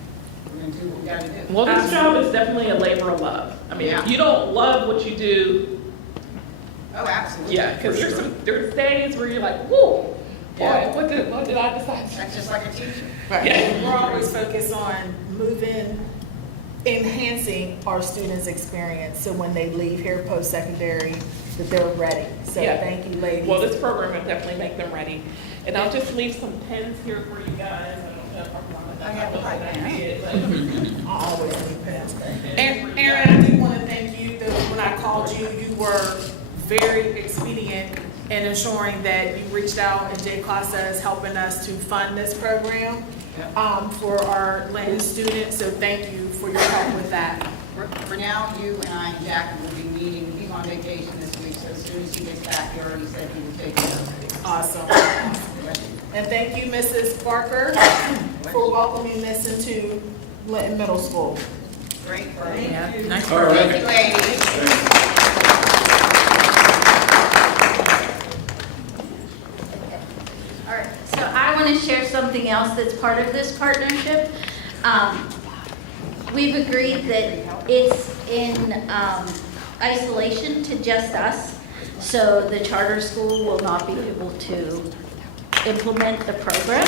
we're gonna do what we gotta do. Well, this job is definitely a labor of love. I mean, if you don't love what you do, Oh, absolutely. yeah, because there's days where you're like, whoa, Yeah. what did I decide? That's just like a teacher. Yeah. We're always focused on enhancing our students' experience, so when they leave here post-secondary, that they're ready. So Yeah. thank you, ladies. Well, this program will definitely make them ready. And I'll just leave some pens here for you guys. I don't know if I'm wrong. I have a pipe now. I always need pens. And Aaron, I do want to thank you, that when I called you, you were very expedient in ensuring that you reached out, and Jay Costa is helping us to fund this program for our Linton students, so thank you for your help with that. For now, you and I and Jack will be meeting. He's on vacation this week, so as soon as he gets back, he already said he would take care of it. Awesome. And thank you, Mrs. Barker, for welcoming this into Linton Middle School. Great program. Yeah, nice All work. right. Thank you, ladies. All right, so I want to share something else that's part of this partnership. We've agreed that it's in isolation to just us, so the charter school will not be able to implement the program.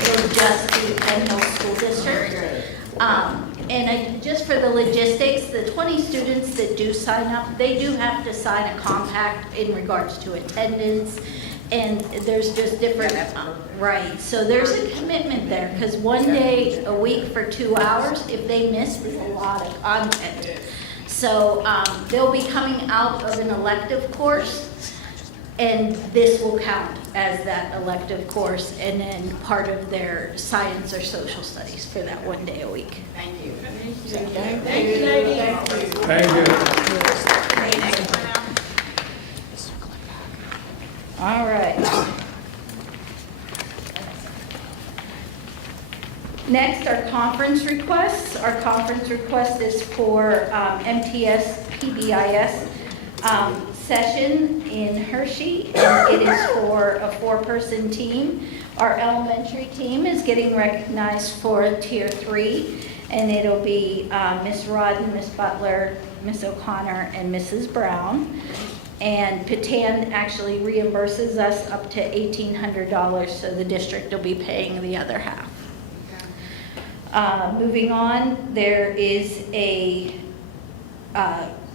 It'll just be Penn Hill School District. Just for the logistics, the 20 students that do sign up, they do have to sign a compact in regards to attendance, and there's just different, right, so there's a commitment there, because one day a week for 2 hours, if they miss, is a lot of content. So they'll be coming out of an elective course, and this will count as that elective course, and then part of their science or social studies for that one day a week. Thank you. Thank you, ladies. Thank you. All right. Next, our conference requests. Our conference request is for MTS PBIS session in Hershey, and it is for a 4-person team. Our elementary team is getting recognized for Tier 3, and it'll be Miss Rodden, Miss Butler, Miss O'Connor, and Mrs. Brown. And Patan actually reimburses us up to $1,800, so the district will be paying the other half. Moving on, there is a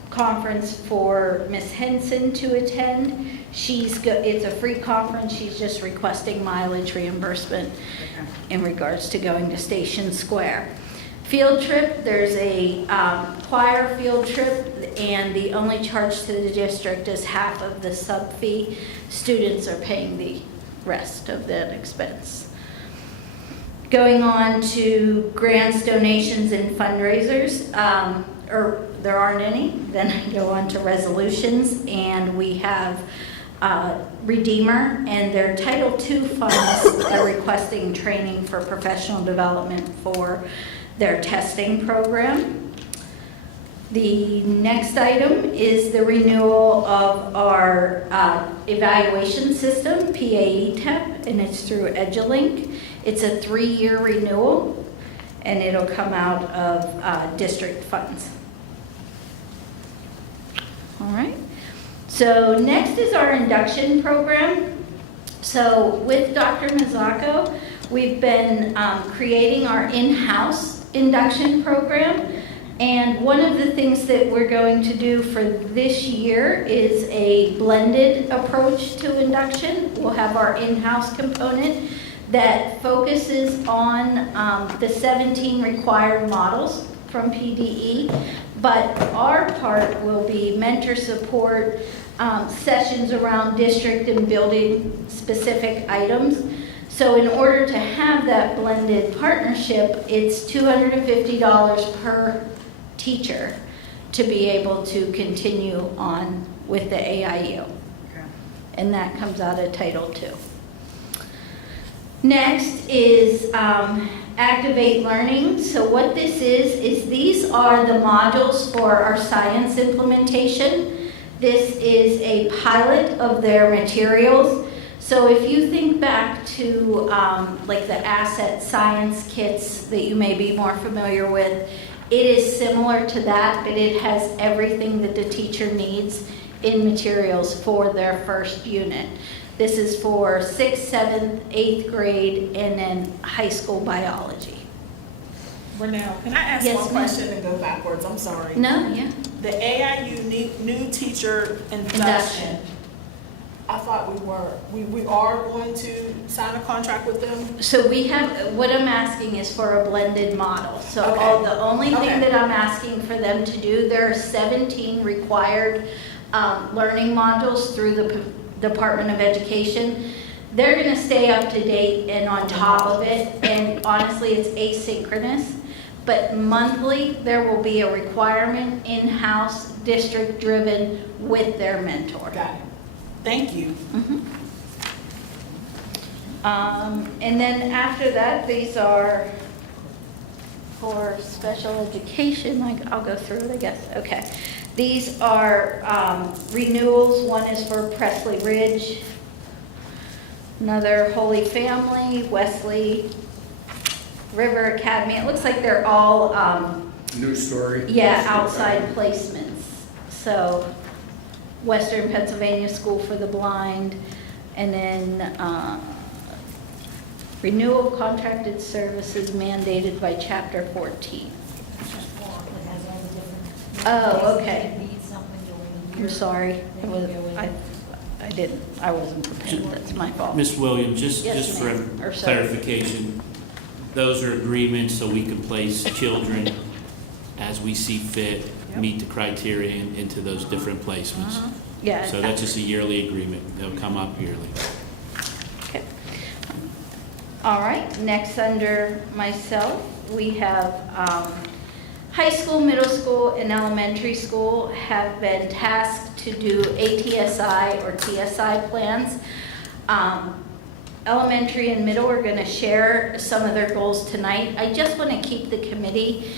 conference for Miss Henson to attend. It's a free conference. She's just requesting mileage reimbursement in regards to going to Station Square. Field trip, there's a choir field trip, and the only charge to the district is half of the sub fee. Students are paying the rest of that expense. Going on to grants, donations, and fundraisers, or there aren't any. Then I go on to resolutions, and we have Redeemer and their Title II funds are requesting training for professional development for their testing program. The next item is the renewal of our evaluation system, PAE-TEP, and it's through Edulink. It's a 3-year renewal, and it'll come out of district funds. All right. So next is our induction program. So with Dr. Mazzacco, we've been creating our in-house induction program. And one of the things that we're going to do for this year is a blended approach to induction. We'll have our in-house component that focuses on the 17 required models from PDE, but our part will be mentor support, sessions around district and building specific items. So in order to have that blended partnership, it's $250 per teacher to be able to continue on with the AIU. And that comes out of Title II. Next is Activate Learning. So what this is these are the modules for our science implementation. This is a pilot of their materials. So if you think back to like the asset science kits that you may be more familiar with, it is similar to that, but it has everything that the teacher needs in materials for their first unit. This is for 6th, 7th, 8th grade, and then high school biology. Renelle, can I ask Yes, one ma'am. question and go backwards? I'm sorry. No, yeah. The AIU new teacher induction. I thought we are going to sign a contract with them. So we have, what I'm asking is for a blended model. So Okay. the only thing Okay. that I'm asking for them to do, there are 17 required learning modules through the Department of Education. They're gonna stay up to date and on top of it, and honestly, it's asynchronous. But monthly, there will be a requirement in-house, district-driven with their mentor. Got it. Thank you. And then after that, these are for special education. I'll go through it, I guess. Okay. These are renewals. One is for Presley Ridge, another Holy Family, Wesley, River Academy. It looks like they're all New story. yeah, outside placements. So Western Pennsylvania School for the Blind, and then renewal of contracted services mandated by Chapter 14. Oh, okay. I'm sorry. I wasn't prepared. That's my fault. Ms. Williams, just Yes, for ma'am. Or sorry. clarification, those are agreements so we can place children as we see fit, meet the criteria into those different placements. Yeah. So that's just a yearly agreement. They'll come up yearly. Okay. All right, next under myself, we have high school, middle school, and elementary school have been tasked to do ATSI or TSI plans. Elementary and middle are going to share some of their goals tonight. I just want to keep the committee,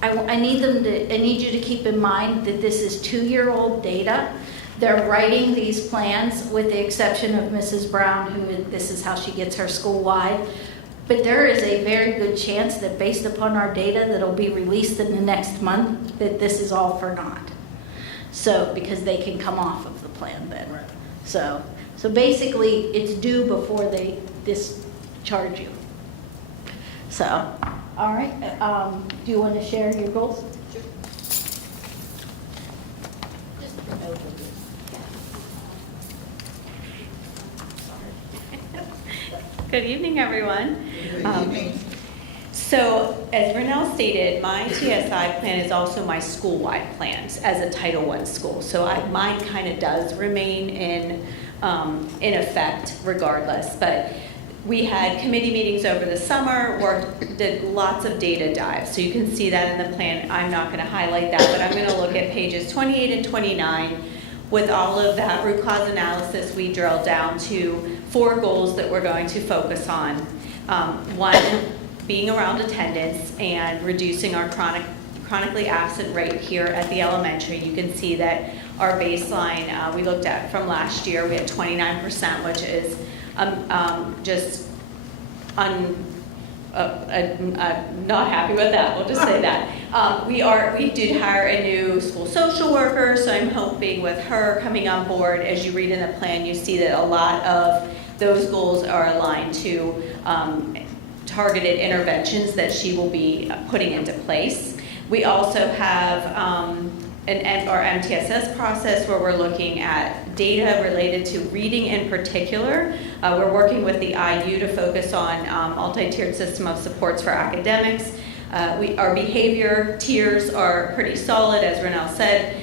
I need you to keep in mind that this is 2-year-old data. They're writing these plans with the exception of Mrs. Brown, who this is how she gets her school-wide. But there is a very good chance that based upon our data that'll be released in the next month, that this is all for naught. So, because they can come off of the plan then. Right. So basically, it's due before they discharge you. So, all right, do you want to share your goals? Just an overview. Good evening, everyone. Good evening. So, as Renelle stated, my TSI plan is also my school-wide plans as a Title I school. So mine kind of does remain in effect regardless. But we had committee meetings over the summer, did lots of data dives. So you can see that in the plan. I'm not going to highlight that, but I'm going to look at pages 28 and 29. With all of that root cause analysis, we drilled down to 4 goals that we're going to focus on. One, being around attendance and reducing our chronically absent rate here at the elementary. You can see that our baseline we looked at from last year, we had 29%, which is just not happy with that. We'll just say that. We did hire a new school social worker, so I'm hoping with her coming on board, as you read in the plan, you see that a lot of those goals are aligned to targeted interventions that she will be putting into place. We also have our MTSS process where we're looking at data related to reading in particular. We're working with the IU to focus on multi-tiered system of supports for academics. Our behavior tiers are pretty solid, as Renell said.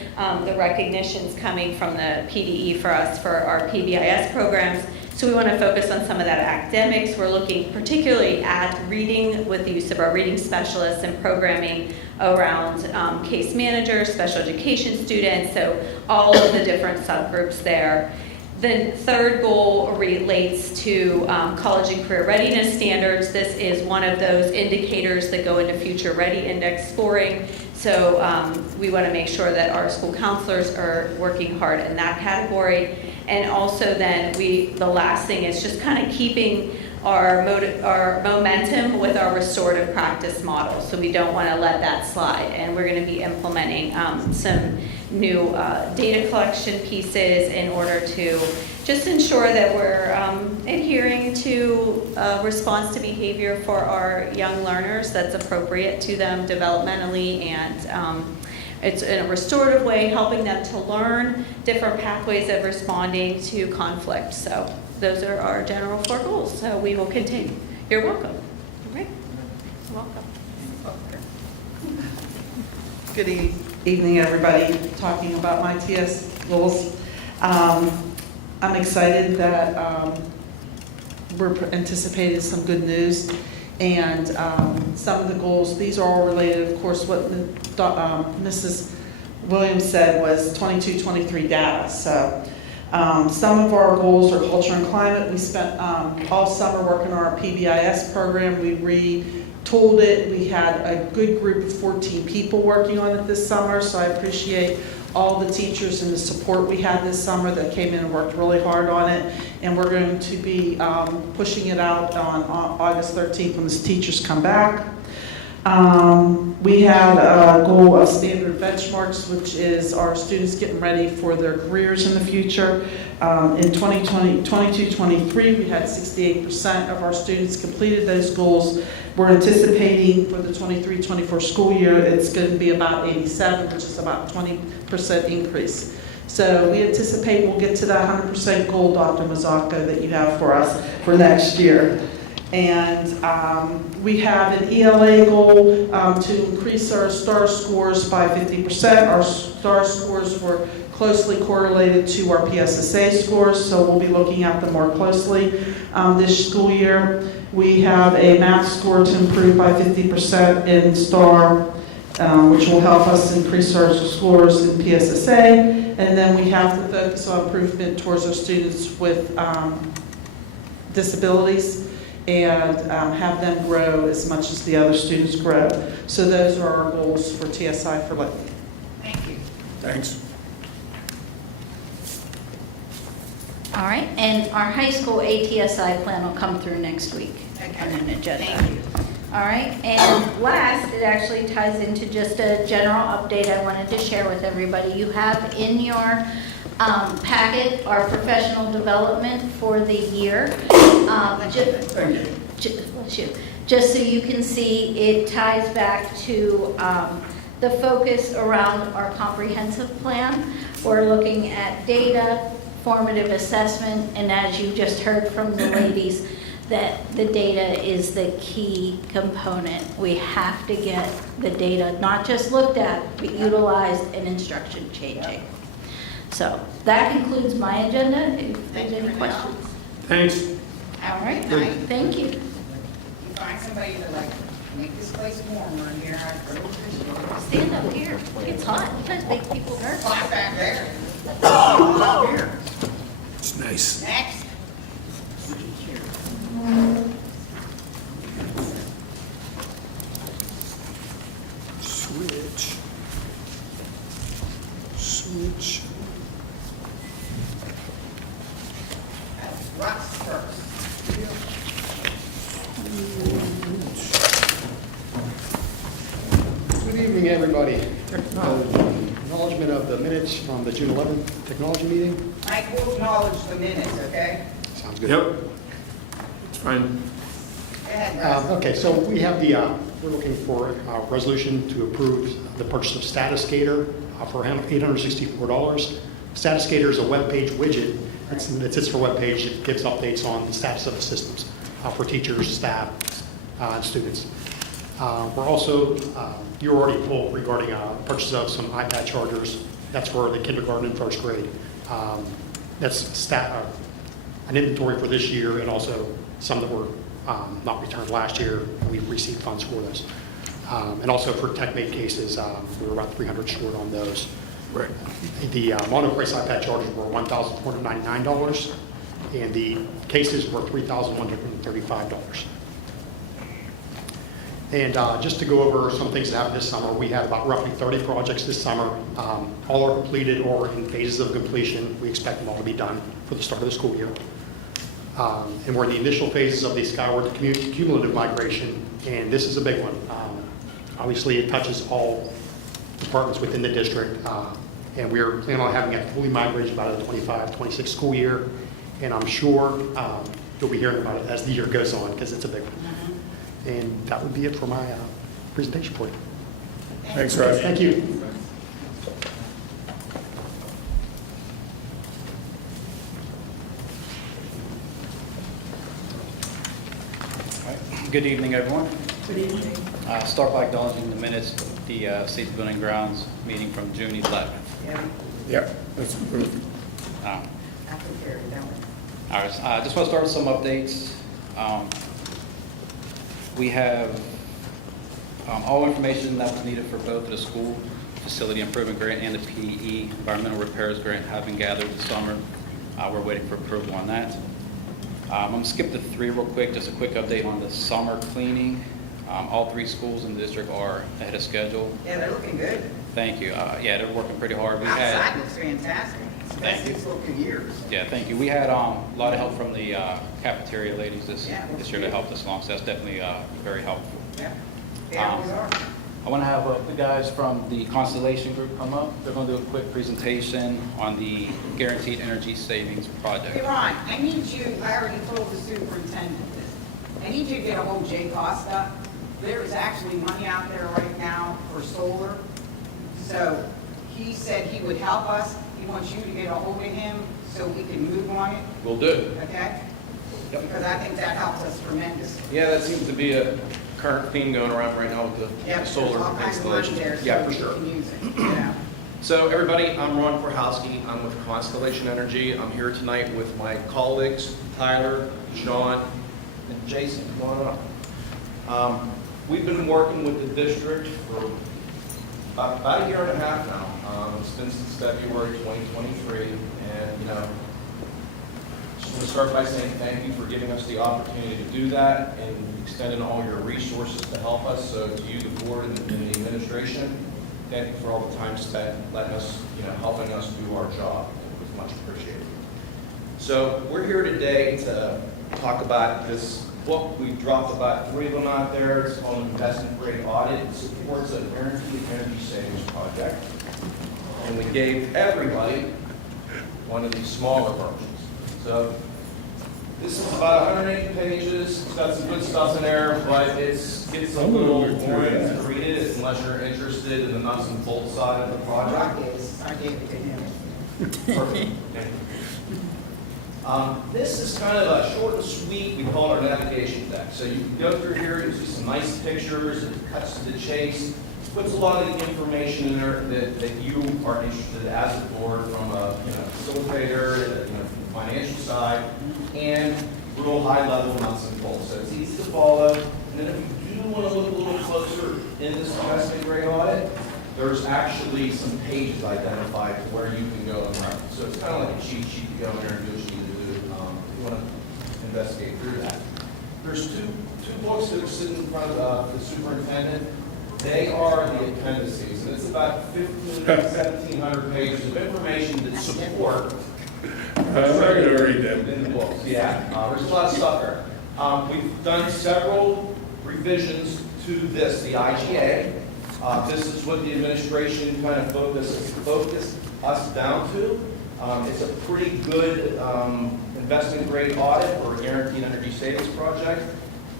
The recognition's coming from the PDE for us for our PBIS programs. So we want to focus on some of that academics. We're looking particularly at reading with the use of our reading specialists and programming around case managers, special education students, so all of the different subgroups there. The third goal relates to college and career readiness standards. This is one of those indicators that go into Future Ready Index scoring. So we want to make sure that our school counselors are working hard in that category. And also then the last thing is just kind of keeping our momentum with our restorative practice model. So we don't want to let that slide. And we're going to be implementing some new data collection pieces in order to just ensure that we're adhering to response to behavior for our young learners that's appropriate to them developmentally, and it's in a restorative way, helping them to learn different pathways of responding to conflict. So those are our general 4 goals. So we will continue. You're welcome. All right. You're welcome. Good evening, everybody. Talking about my TS goals. I'm excited that we're anticipating some good news, and some of the goals, these are all related, of course, what Mrs. Williams said was 22-23 data. So some of our goals are culture and climate. We spent all summer working on our PBIS program. We retooled it. We had a good group of 14 people working on it this summer, so I appreciate all the teachers and the support we had this summer that came in and worked really hard on it. And we're going to be pushing it out on August 13th when the teachers come back. We had a goal of standard benchmarks, which is our students getting ready for their careers in the future. In 22-23, we had 68% of our students completed those goals. We're anticipating for the 23-24 school year, it's going to be about 87, which is about 20% increase. So we anticipate we'll get to that 100% goal, Dr. Mazzocco, that you have for us for next year. And we have an ELA goal to increase our STAR scores by 50%. Our STAR scores were closely correlated to our PSSA scores, so we'll be looking at them more closely this school year. We have a math score to improve by 50% in STAR, which will help us increase our scores in PSSA. And then we have to focus on improvement towards our students with disabilities and have them grow as much as the other students grow. So those are our goals for TSI for Linton. Thank you. Thanks. All right, and our high school ATSI plan will come through next week on an agenda. Thank you. All right, and last, it actually ties into just a general update I wanted to share with everybody. You have in your packet our professional development for the year. Just so you can see, it ties back to the focus around our comprehensive plan. We're looking at data, formative assessment, and as you just heard from the ladies, that the data is the key component. We have to get the data not just looked at, but utilized and instruction changing. So that concludes my agenda. If there's any questions. Thanks. All right, thank you. You find somebody to make this place warmer in here. I really appreciate it. Stand up here. It's hot. You guys make people nervous. Hot back there. Here. It's nice. Next. Switch. Russ first. Good evening, everybody. Acknowledgement of the minutes from the June 11th technology meeting. Mike will acknowledge the minutes, okay? Sounds good. Yep. It's fine. Go ahead, Russ. Okay, so we have we're looking for a resolution to approve the purchase of Statuscator for $864. Statuscator is a web page widget. It sits for web page. It gives updates on the status of the systems for teachers, staff, and students. We're also, you already pulled regarding purchase of some iPad chargers. That's for the kindergarten and first grade. That's an inventory for this year, and also some that were not returned last year. We received funds for those. And also for TechMate cases, we were about 300 short on those. Right. The mono-price iPad chargers were $1,499, and the cases were $3,135. And just to go over some things that happened this summer, we had about roughly 30 projects this summer. All are completed or in phases of completion. We expect them all to be done for the start of the school year. And we're in the initial phases of the Skyward cumulative migration, and this is a big one. Obviously, it touches all departments within the district, and we're planning on having it fully migrated by the 25-26 school year, and I'm sure you'll be hearing about it as the year goes on, because it's a big one. And that would be it for my presentation for you. Thanks, Raj. Thank you. Good evening, everyone. Good evening. Start by acknowledging the minutes of the Safety Building Grounds meeting from June 11th. Yeah, that's approved. All right, I just want to start with some updates. We have all information that was needed for both the school facility improvement grant and the PE environmental repairs grant have been gathered this summer. We're waiting for approval on that. I'm going to skip the 3 real quick, just a quick update on the summer cleaning. All 3 schools in the district are ahead of schedule. Yeah, they're looking good. Thank you. Yeah, they're working pretty hard. Outside looks fantastic. It's the Thank best you. it's looked in years. Yeah, thank you. We had a lot of help from the cafeteria ladies this year to help us along, so that's definitely very helpful. Yeah, they always are. I want to have the guys from the Constellation Group come up. They're going to do a quick presentation on the Guaranteed Energy Savings Project. Hey, Ron, I need you, I already told the superintendent this. I need you to get a hold of Jay Costa. There is actually money out there right now for solar. So he said he would help us. He wants you to get a hold of him so we can move on it, Will do. okay? Because I think that helps us tremendously. Yeah, that seems to be a current theme going around right now with the Yep, solar there's all kinds of money installation. there, so Yeah, for we sure. can use it, you know? So everybody, I'm Ron Korhowski. I'm with Constellation Energy. I'm here tonight with my colleagues, Tyler, Sean, and Jason. Come on up. We've been working with the district for about a year and a half now. It's been since February 2023, and just want to start by saying thank you for giving us the opportunity to do that and extending all your resources to help us. So to you, the board and the administration, thank you for all the time spent letting us, helping us do our job. It was much appreciated. So we're here today to talk about this book. We've dropped about 3 of them out there. It's called Investment Grade Audit. It supports a guaranteed energy savings project. And we gave everybody one of these smaller versions. So this is about 180 pages. It's got some good stuff in there, but it gets a little boring to read it unless you're interested in the nuts and bolts side of the project. I gave it to him. Perfect. Thank you. This is kind of a short and sweet, we call it our navigation deck. So you can go through here, you see some nice pictures, it cuts to the chase, puts a lot of the information in there that you are interested in as a board from a facilitator, from the financial side, and real high level nuts and bolts. So it's easy to follow. And then if you do want to look a little closer in this investment grade audit, there's actually some pages identified where you can go and reference. So it's kind of like a cheat sheet to go in there and do what you need to do if you want to investigate through that. There's two books that are sitting in front of the superintendent. They are the appendices, and it's about 1,700 pages of information that support. I'm not going to read them. In the books, yeah. There's a lot of stuff there. We've done several revisions to this, the IGA. This is what the administration kind of focused us down to. It's a pretty good investment grade audit for a guaranteed energy savings project.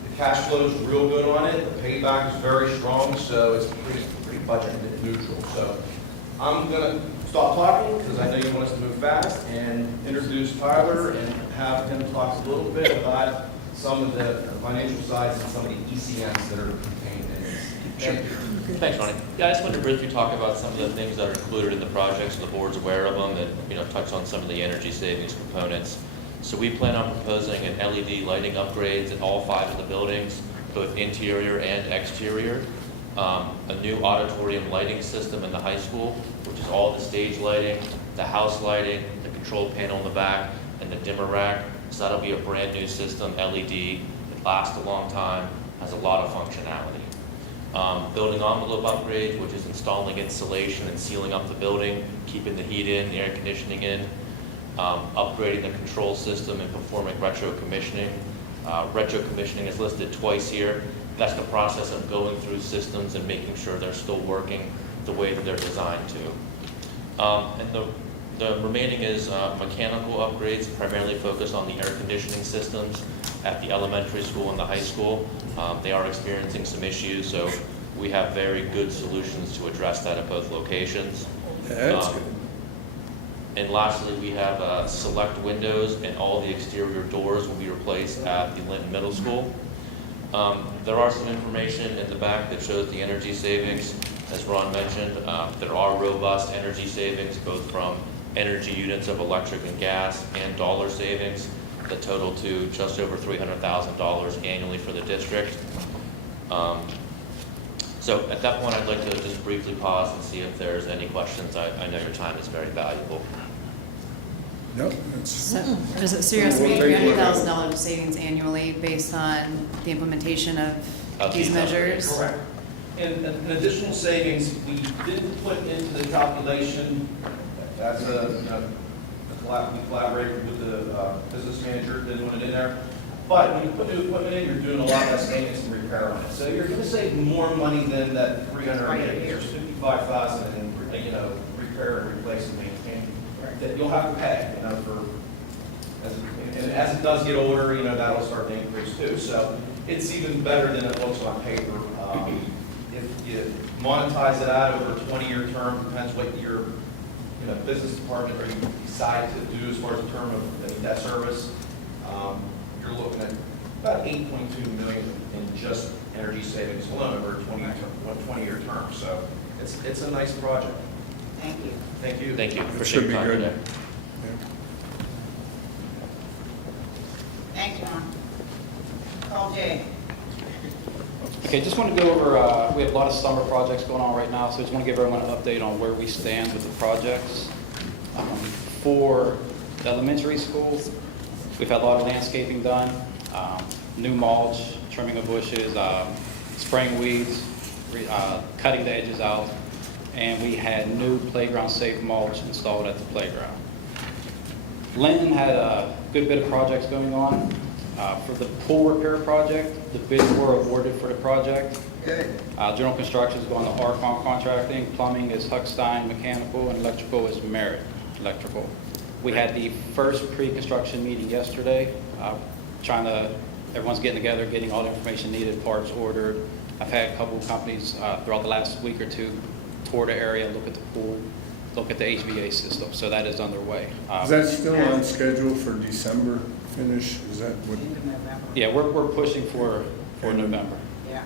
The cash flow is real good on it. The payback is very strong, so it's pretty budget neutral. So I'm going to stop talking because I know you want us to move fast and introduce Tyler and have him talk a little bit about some of the financial sides and some of the ECMs that are contained in this Thanks, Ronnie. Yeah, I just wanted to briefly talk about some of the things that are included in the project, so the board's aware of them, and, touch on some of the energy savings components. So we plan on proposing an LED lighting upgrades in all 5 of the buildings, both interior and exterior. A new auditorium lighting system in the high school, which is all the stage lighting, the house lighting, the control panel in the back, and the dimmer rack. So that'll be a brand new system, LED. It lasts a long time, has a lot of functionality. Building envelope upgrades, which is installing insulation and sealing up the building, keeping the heat in, the air conditioning in. Upgrading the control system and performing retro commissioning. Retro commissioning is listed twice here. That's the process of going through systems and making sure they're still working the way that they're designed to. And the remaining is mechanical upgrades, primarily focused on the air conditioning systems at the elementary school and the high school. They are experiencing some issues, so we have very good solutions to address that at both locations. That's good. And lastly, we have select windows, and all the exterior doors will be replaced at the Linton Middle School. There are some information in the back that shows the energy savings. As Ron mentioned, there are robust energy savings, both from energy units of electric and gas and dollar savings that total to just over $300,000 annually for the district. So at that point, I'd like to just briefly pause and see if there's any questions. I know your time is very valuable. No, that's. So you're estimating $300,000 of savings annually based on the implementation of these measures? Correct. And an additional savings, we didn't put into the calculation as we collaborated with the business manager, didn't want it in there. But when you put new equipment in, you're doing a lot less maintenance and repair on it. So you're going to save more money than that $300,000. There's $55,000 in repair and replace and maintain that you'll have to pay. And as it does get older, that'll start to increase too. So it's even better than it looks on paper. If you monetize it out over a 20-year term, depends what your business department or you decide to do as far as the term of debt service. You're looking at about $8.2 million in just energy savings alone over a 20-year term. So it's a nice project. Thank you. Thank you. Thank you. It should be good. Today. Thanks, Ron. Call Jay. Okay, just want to go over, we have a lot of summer projects going on right now, so just want to give everyone an update on where we stand with the projects. For the elementary schools, we've had a lot of landscaping done, new mulch, trimming of bushes, spraying weeds, cutting the edges out, and we had new playground safe mulch installed at the playground. Linton had a good bit of projects going on. For the pool repair project, the bids were awarded for the project. Good. General construction is going to Arcon Contracting, plumbing is Huckstein Mechanical, and electrical is Merritt Electrical. We had the first pre-construction meeting yesterday, everyone's getting together, getting all the information needed, parts ordered. I've had a couple of companies throughout the last week or two tour the area, look at the pool, look at the HVA system, so that is underway. Is that still on schedule for December finish? Is that what? Yeah, we're pushing for November. Yeah.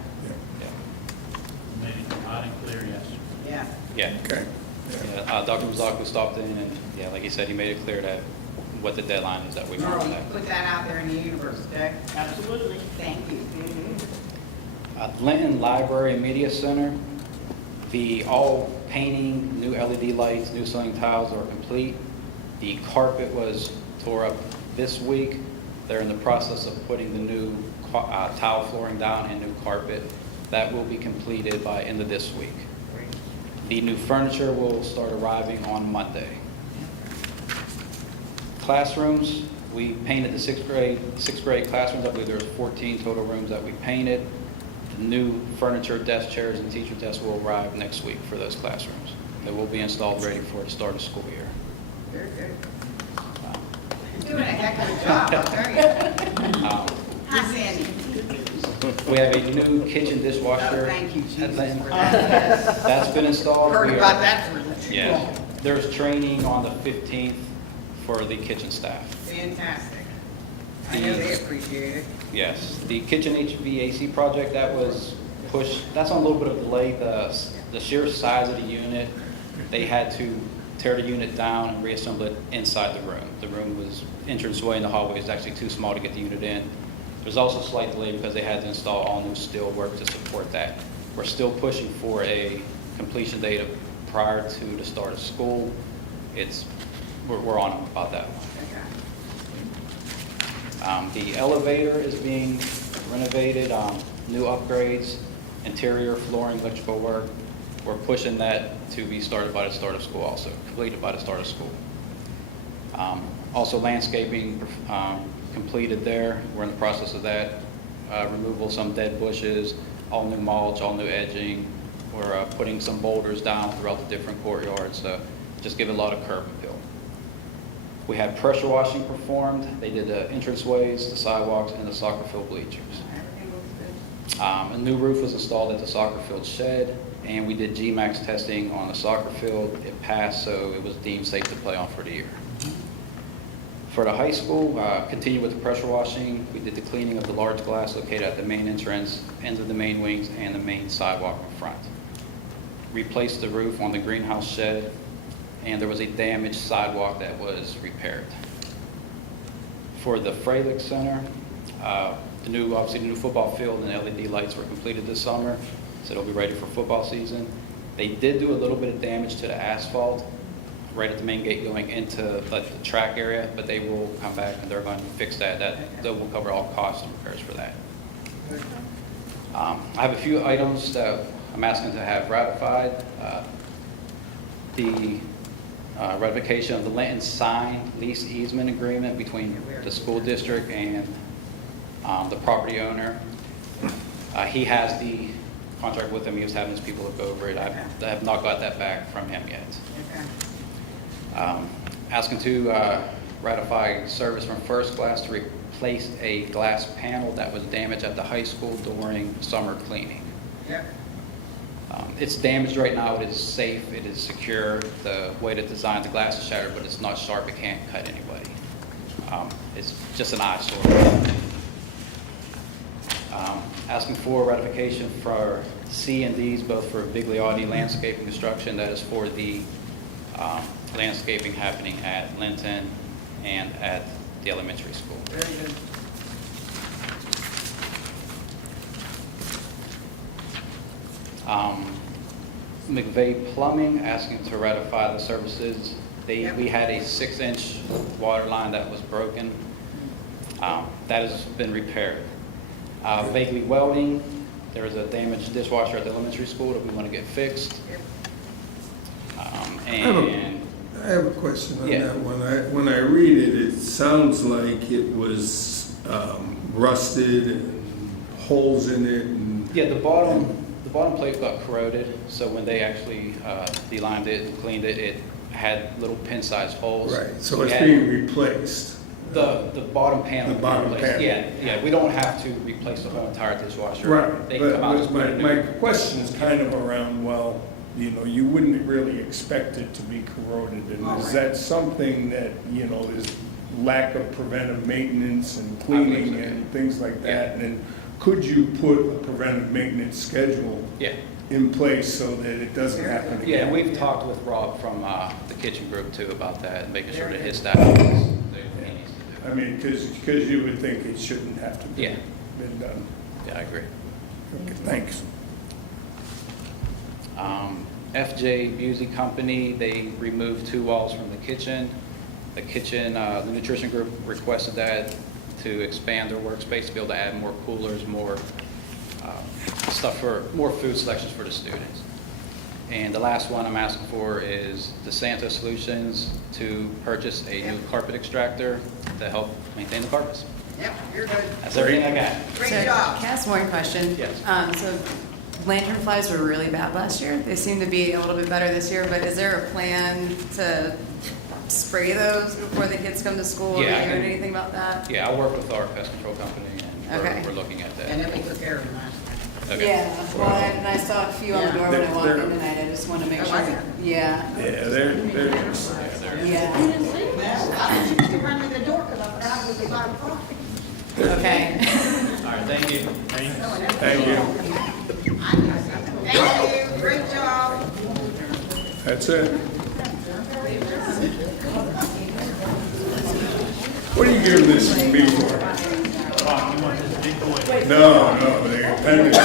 Made it hot and clear yesterday. Yeah. Yeah. Okay. Yeah, Dr. Mazzocco stopped in and, yeah, like he said, he made it clear that what the deadline is that we want Merle, that. put that out there in the universe, okay? Absolutely. Thank you. Linton Library and Media Center, all painting, new LED lights, new ceiling tiles are complete. The carpet was tore up this week. They're in the process of putting the new tile flooring down and new carpet. That will be completed by end of this week. The new furniture will start arriving on Monday. Classrooms, we painted the sixth grade classrooms. I believe there was 14 total rooms that we painted. The new furniture, desk chairs, and teacher desks will arrive next week for those classrooms. They will be installed ready for the start of school year. Very good. You're doing a heck of a job, I'll tell you. Hi, Sandy. We have a new kitchen dishwasher. Oh, thank you, Jesus, at Linton. for that. That's been installed. Heard We about are- that. Yeah. There's training on the 15th for the kitchen staff. Fantastic. I know they appreciate it. Yes. The kitchen HVAC project, that was push, that's on a little bit of delay. The sheer size of the unit, they had to tear the unit down and reassemble it inside the room. The room was, entranceway and the hallway is actually too small to get the unit in. There's also a slight delay because they had to install all new steel work to support that. We're still pushing for a completion date of prior to the start of school. We're on about that one. The elevator is being renovated, new upgrades, interior flooring, electrical work. We're pushing that to be started by the start of school also, completed by the start of school. Also landscaping completed there. We're in the process of that. Removal of some dead bushes, all new mulch, all new edging. We're putting some boulders down throughout the different courtyards, just give it a lot of curb appeal. We had pressure washing performed. They did the entranceways, the sidewalks, and the soccer field bleachers. A new roof was installed at the soccer field shed, and we did GMAX testing on the soccer field. It passed, so it was deemed safe to play on for the year. For the high school, continue with the pressure washing. We did the cleaning of the large glass located at the main entrance, ends of the main wings, and the main sidewalk in front. Replaced the roof on the greenhouse shed, and there was a damaged sidewalk that was repaired. For the Freilich Center, obviously the new football field and LED lights were completed this summer, so they'll be ready for football season. They did do a little bit of damage to the asphalt right at the main gate going into the track area, but they will come back and they're going to fix that. They will cover all costs and repairs for that. I have a few items that I'm asking to have ratified. The ratification of the Linton sign lease easement agreement between the school district and the property owner. He has the contract with him. He was having his people look over it. I have not got that back from him yet. Asking to ratify service from First Glass to replace a glass panel that was damaged at the high school during summer cleaning. It's damaged right now. It is safe. It is secure. The way to design the glass is shattered, but it's not sharp. It can't cut anybody. It's just an eyesore. Asking for ratification for C&Ds, both for Bigliotti Landscaping Construction, that is for the landscaping happening at Linton and at the elementary school. Very good. McVeigh Plumbing, asking to ratify the services. We had a 6-inch water line that was broken. That has been repaired. Vaguely Welding, there was a damaged dishwasher at the elementary school that we want to get fixed. I have a question on that one. When I read it, it sounds like it was rusted and holes in it. And Yeah, the bottom plate got corroded, so when they actually de-limed it and cleaned it, it had little pin-sized holes. Right, so it's being replaced. The bottom panel. The bottom panel. Yeah, we don't have to replace the whole entire dishwasher. Right, They come out as but my question is kind of around, well, you know, you wouldn't really expect it to be corroded. And is that something that, you know, is lack of preventive maintenance and cleaning and things like that? And could you put a preventive maintenance schedule in place so that it doesn't happen again? Yeah, and we've talked with Rob from the kitchen group too about that, making sure that his staff. I mean, because you would think it shouldn't have to be been done. Yeah, I agree. Okay, thanks. FJ Busey Company, they removed 2 walls from the kitchen. The nutrition group requested that to expand their workspace to be able to add more coolers, more stuff more food selections for the students. And the last one I'm asking for is DeSanto Solutions to purchase a new carpet extractor to help maintain the carpets. Yep, you're good. That's everything I got. Great So, job. can I ask one question? Yes. So lantern flies were really bad last year. They seem to be a little bit better this year, but is there a plan to spray those before the kids come to school? Yeah, Have you heard anything about that? Yeah, I work with our pest control company and we're looking at that. And then we took care of them last time. Okay. Yeah, well, and I saw a few on the door when I walked in tonight. I just want to make sure. Yeah. Yeah, they're Yeah. Well, I was used to run to the door because I forgot it was about coffee. Okay. All right, thank you. Thank you. Thank you, great job. That's it. What are you giving this to me for? No, they appendix.